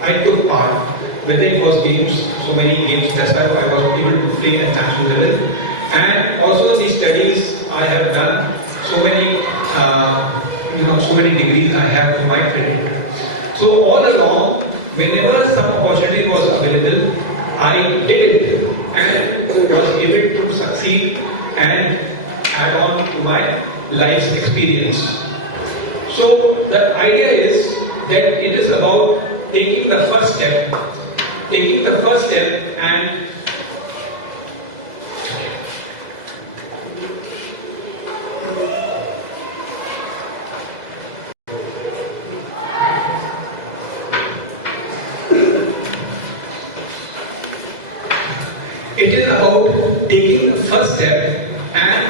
I took part, whether it was games, so many games, that's why I was able to play at national level. And also the studies I have done, so many, so many degrees I have in my credit. So all along, whenever some opportunity was available, I did it and was able to succeed and add on to my life's experience. So the idea is that it is about taking the first step and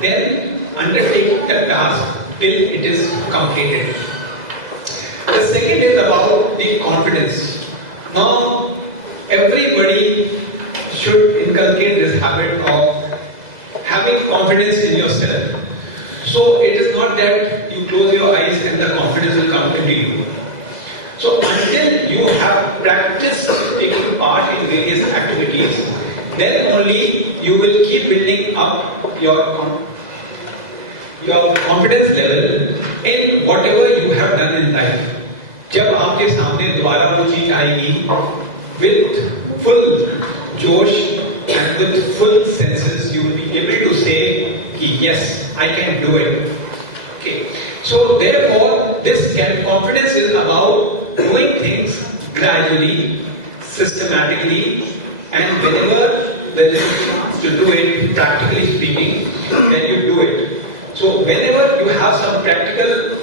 then undertake the task till it is completed. The second is about the confidence. Now, everybody should inculcate this habit of having confidence in yourself. So it is not that you close your eyes and the confidence will come into you. So until you have practiced taking part in various activities, then only you will keep building up your confidence level in whatever you have done in life. जब आपके सामने दोबारा वो चीज आएगी with full josh and with full senses, you will be able to say yes, I can do it. Okay. So therefore, this confidence is about doing things gradually, systematically, and whenever there is a chance to do it, practically speaking, then you do it. So whenever you have some practical,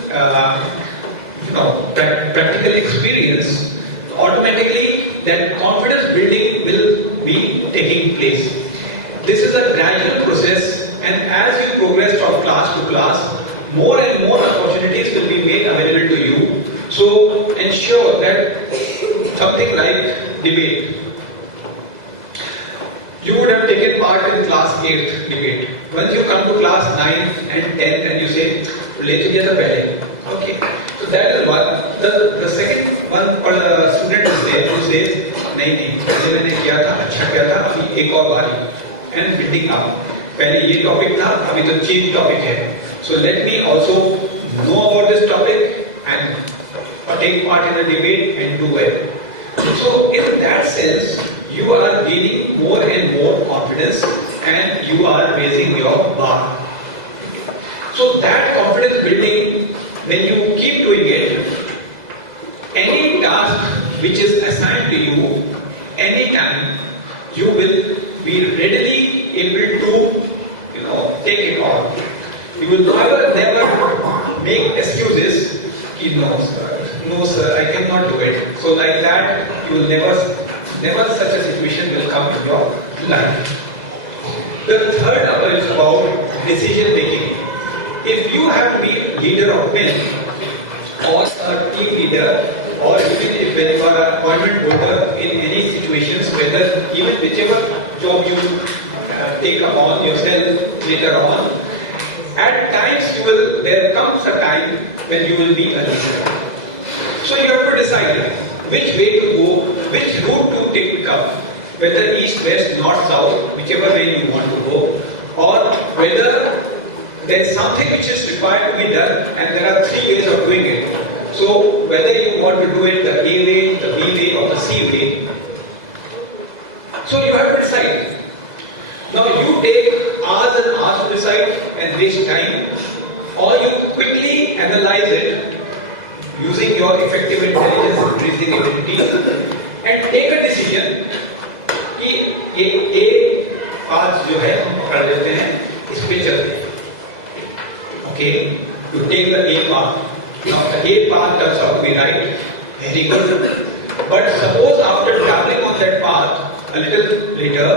practical experience, automatically that confidence building will be taking place. This is a gradual process, and as you progress from class to class, more and more opportunities will be made available to you. So ensure that something like debate. You would have taken part in class 8 debate. Once you come to class 9 and 10 and you say, "Let me get a pehle." Okay. So that is one. The second one for the student is there who says, "नहीं, पहले मैंने किया था, अच्छा किया था, अभी एक और बारी." And building up. पहले ये topic था, अभी तो change topic है. So let me also know about this topic and take part in the debate and do it. So in that sense, you are gaining more and more confidence and you are raising your bar. So that confidence building, when you keep doing it, any task which is assigned to you, anytime, you will be readily able to, take it on. You will never make excuses. No sir, I cannot do it. So like that, you will never such a situation will come in your life. The third is about decision making. If you have to be leader of men, or a team leader, or even if when you are an appointment holder in any situations, whether even whichever job you take upon yourself later on, at times there comes a time when you will be a leader. So you have to decide which way to go, which route to take up, whether east, west, north, south, whichever way you want to go, or whether there is something which is required to be done and there are 3 ways of doing it. So whether you want to do it the A way, the B way or the C way. So you have to decide. Now you take hours and hours to decide and waste time, or you quickly analyze it using your effective intelligence and reasoning ability and take a decision कि ये A path जो है हम कर देते हैं, इस पे चलते हैं. Okay, you take the A path. Now the A path turns out to be right, very good. But suppose after traveling on that path a little later,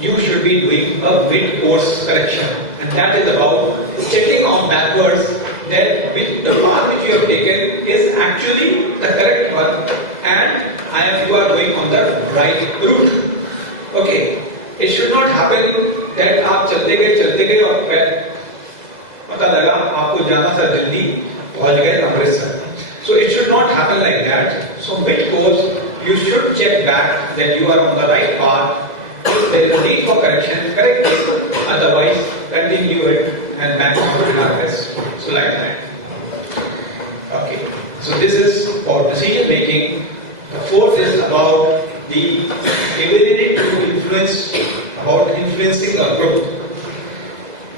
you should be doing a mid-course correction, and that is about checking on backwards that the path which you have taken is actually the correct one, and you are going on the right route. Okay, it should not happen that आप चलते गए और पता लगा आपको जाना था दिल्ली, पहुंच गए Amritsar. So it should not happen like that. So mid-course, you should check back that you are on the right path. If there is a need for correction, correct it. Otherwise, continue it and maximum harvest. So like that. Okay. So this is for decision making. The fourth is about the ability to influence, about influencing a group.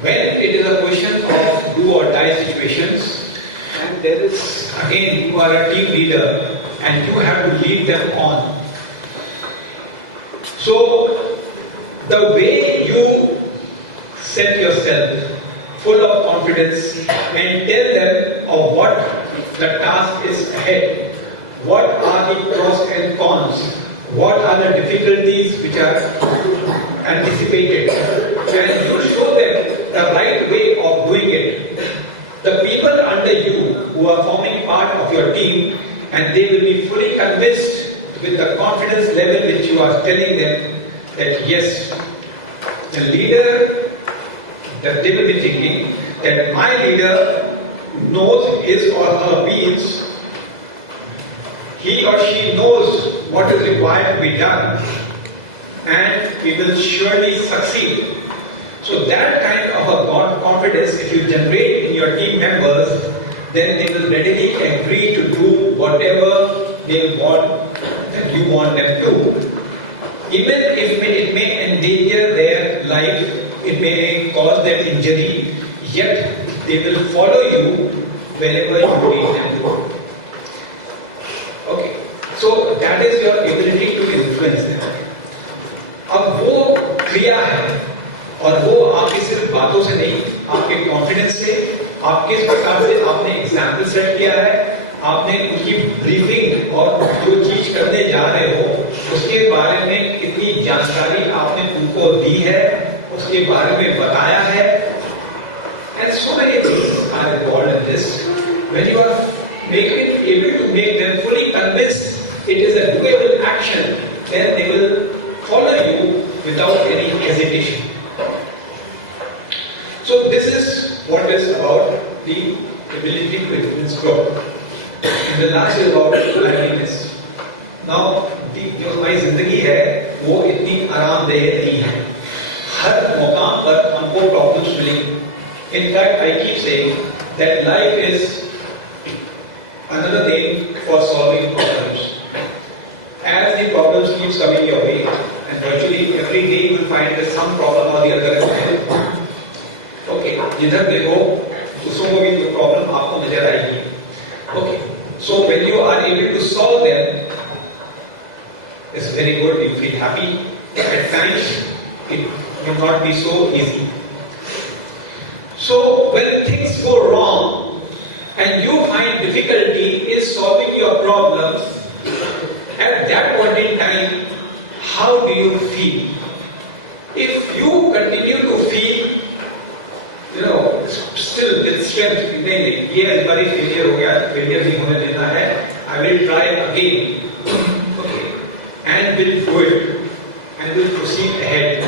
When it is a question of do or die situations, and there is, again, you are a team leader and you have to lead them on. So, the way you set yourself full of confidence and tell them of what the task is ahead, what are the pros and cons, what are the difficulties which are anticipated, and you show them the right way of doing it. The people under you who are forming part of your team, and they will be fully convinced with the confidence level which you are telling them that yes, the leader, that they will be thinking that my leader knows his or her beats, he or she knows what is required to be done, and we will surely succeed. So that kind of a confidence, if you generate in your team members, then they will readily agree to do whatever they want and you want them to do. Even if it may endanger their life, it may cause them injury, yet they will follow you wherever you need them to go. Okay, so that is your ability to influence them. अब वो क्रिया है और वो आपकी सिर्फ बातों से नहीं, आपके कॉन्फिडेंस से, आप किस प्रकार से आपने एग्जाम्पल सेट किया है, आपने उनकी ब्रीफिंग और जो चीज करने जा रहे हो उसके बारे में कितनी जानकारी आपने उनको दी है, उसके बारे में बताया है. And so many things are involved in this. When you are able to make them fully convinced it is a doable action, then they will follow you without any hesitation. So this is what is about the ability to influence growth. And the last is about liveliness. Now, जो हमारी जिंदगी है वो इतनी आरामदेह नहीं है. हर मौका पर हमको प्रॉब्लम्स मिलेंगी. In fact, I keep saying that life is another name for solving problems. As the problems keeps coming your way, and virtually every day you will find that some problem or the other is there. Okay, जिधर देखो दूसरों को भी जो problem आपको नजर आएगी. Okay, so when you are able to solve them, it's very good. You feel happy. At times, it may not be so easy. So when things go wrong and you find difficulty in solving your problems, at that point in time, how do you feel? If you continue to feel, still with strength, नहीं ये इस बारी failure हो गया, failure नहीं होने देना है, I will try again, okay, and will do it, and will proceed ahead.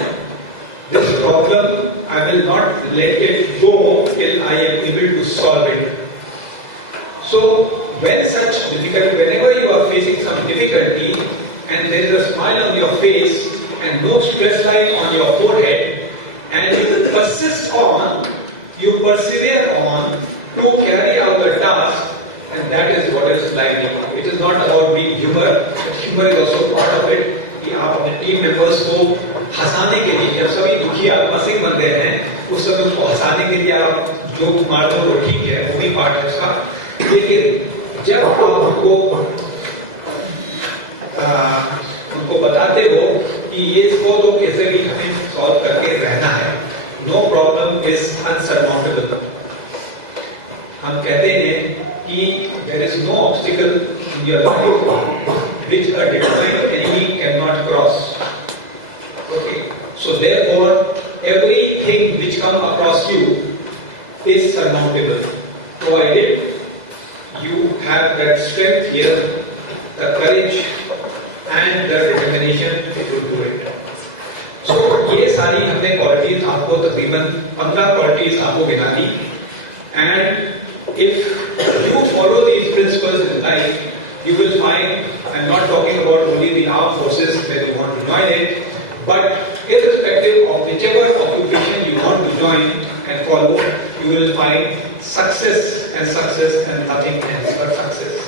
This problem, I will not let it go till I am able to solve it. So, whenever you are facing some difficulty and there is a smile on your face and no stress line on your forehead, and you persist on, you persevere on to carry out the task, and that is what is lively. It is not about being humor, but humor is also part of it. कि आप अपने team members को हंसाने के लिए, जब सभी दुखी आपसिंग बन गए हैं, उस समय उसको हंसाने के लिए आप जो मार दो वो ठीक है, वो भी पार्ट है उसका. लेकिन जब आप उनको बताते हो कि ये इसको तो कैसे भी हमें सॉल्व करके रहना है, नो प्रॉब्लम इज अनसरमाउंटेबल. हम कहते हैं कि there is no obstacle in your life which a determined enemy cannot cross. Okay, so therefore everything which comes across you is surmountable, provided you have that strength here, the courage and the determination to do it. So ये सारी हमने qualities आपको तकरीबन 15 qualities आपको गिना दी, and if you follow these principles in life, you will find, I'm not talking about only the armed forces where you want to join it, but irrespective of whichever occupation you want to join and follow, you will find success and nothing else but success.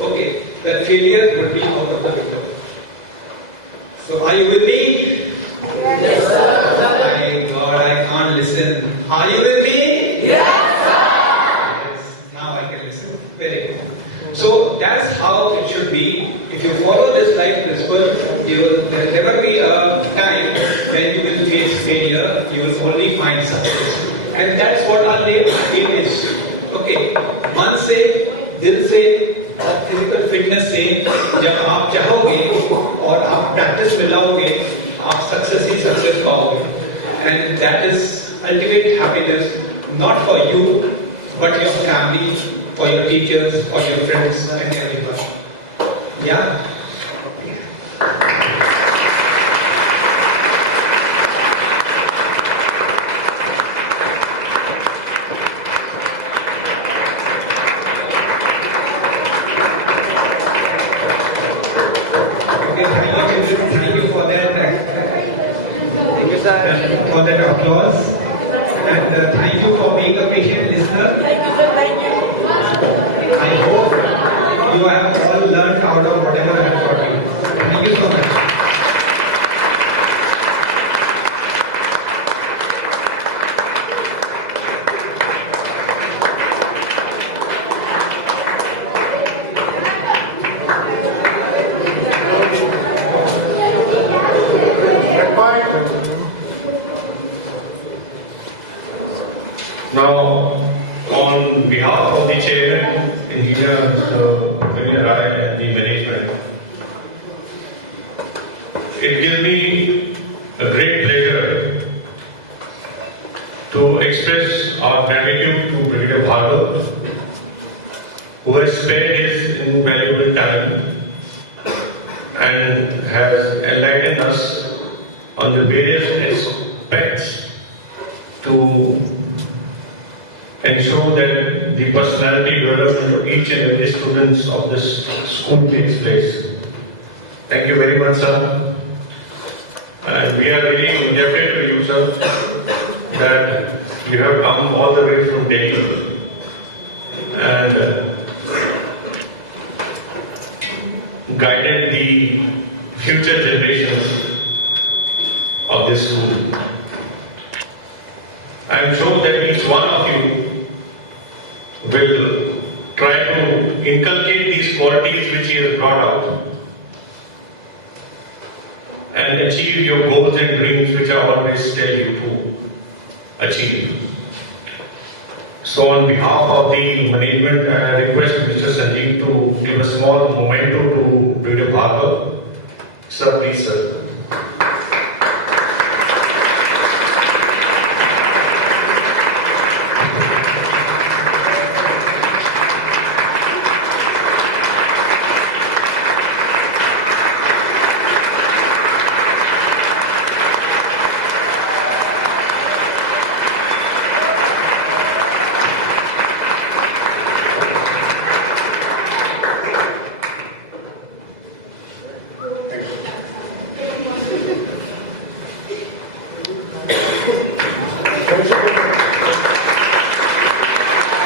Okay, that failure will be out of the window. So are you with me? Yes, sir. My God, I can't listen. Are you with me? Yes, sir. Yes, now I can listen. Very good. So that's how it should be. If you follow this life principle, there will never be a time when you will face failure. You will only find success. And that's what our aim is. Okay, मन से, दिल से, और physical fitness से जब आप चाहोगे और आप प्रैक्टिस में लाओगे, आप सक्सेस ही सक्सेस पाओगे. And that is ultimate happiness, not for you, but your family, for your teachers, for your friends, and everyone. Yeah? Thank you for that. Thank you, sir. For that applause. And thank you for being a patient listener. Thank you, sir. Thank you. I hope you have all learned out of whatever I have taught you. Thank you so much. Now, on behalf of the chairman, engineer Vinay Rai and the management, it gives me a great pleasure to express our gratitude to Brigadier Bhargava, who has spared his invaluable time and has enlightened us on the various aspects to ensure that the personality development of each and every student of this school takes place. Thank you very much, sir. And we are really indebted to you, sir, that you have come all the way from Delhi and guided the future generations of this school. I am sure that each one of you will try to inculcate these qualities which he has brought out and achieve your goals and dreams which I always tell you to achieve. So on behalf of the management, I request Mr. Sanjeev to give a small memento to Brigadier Bhargava. Sir, please, sir.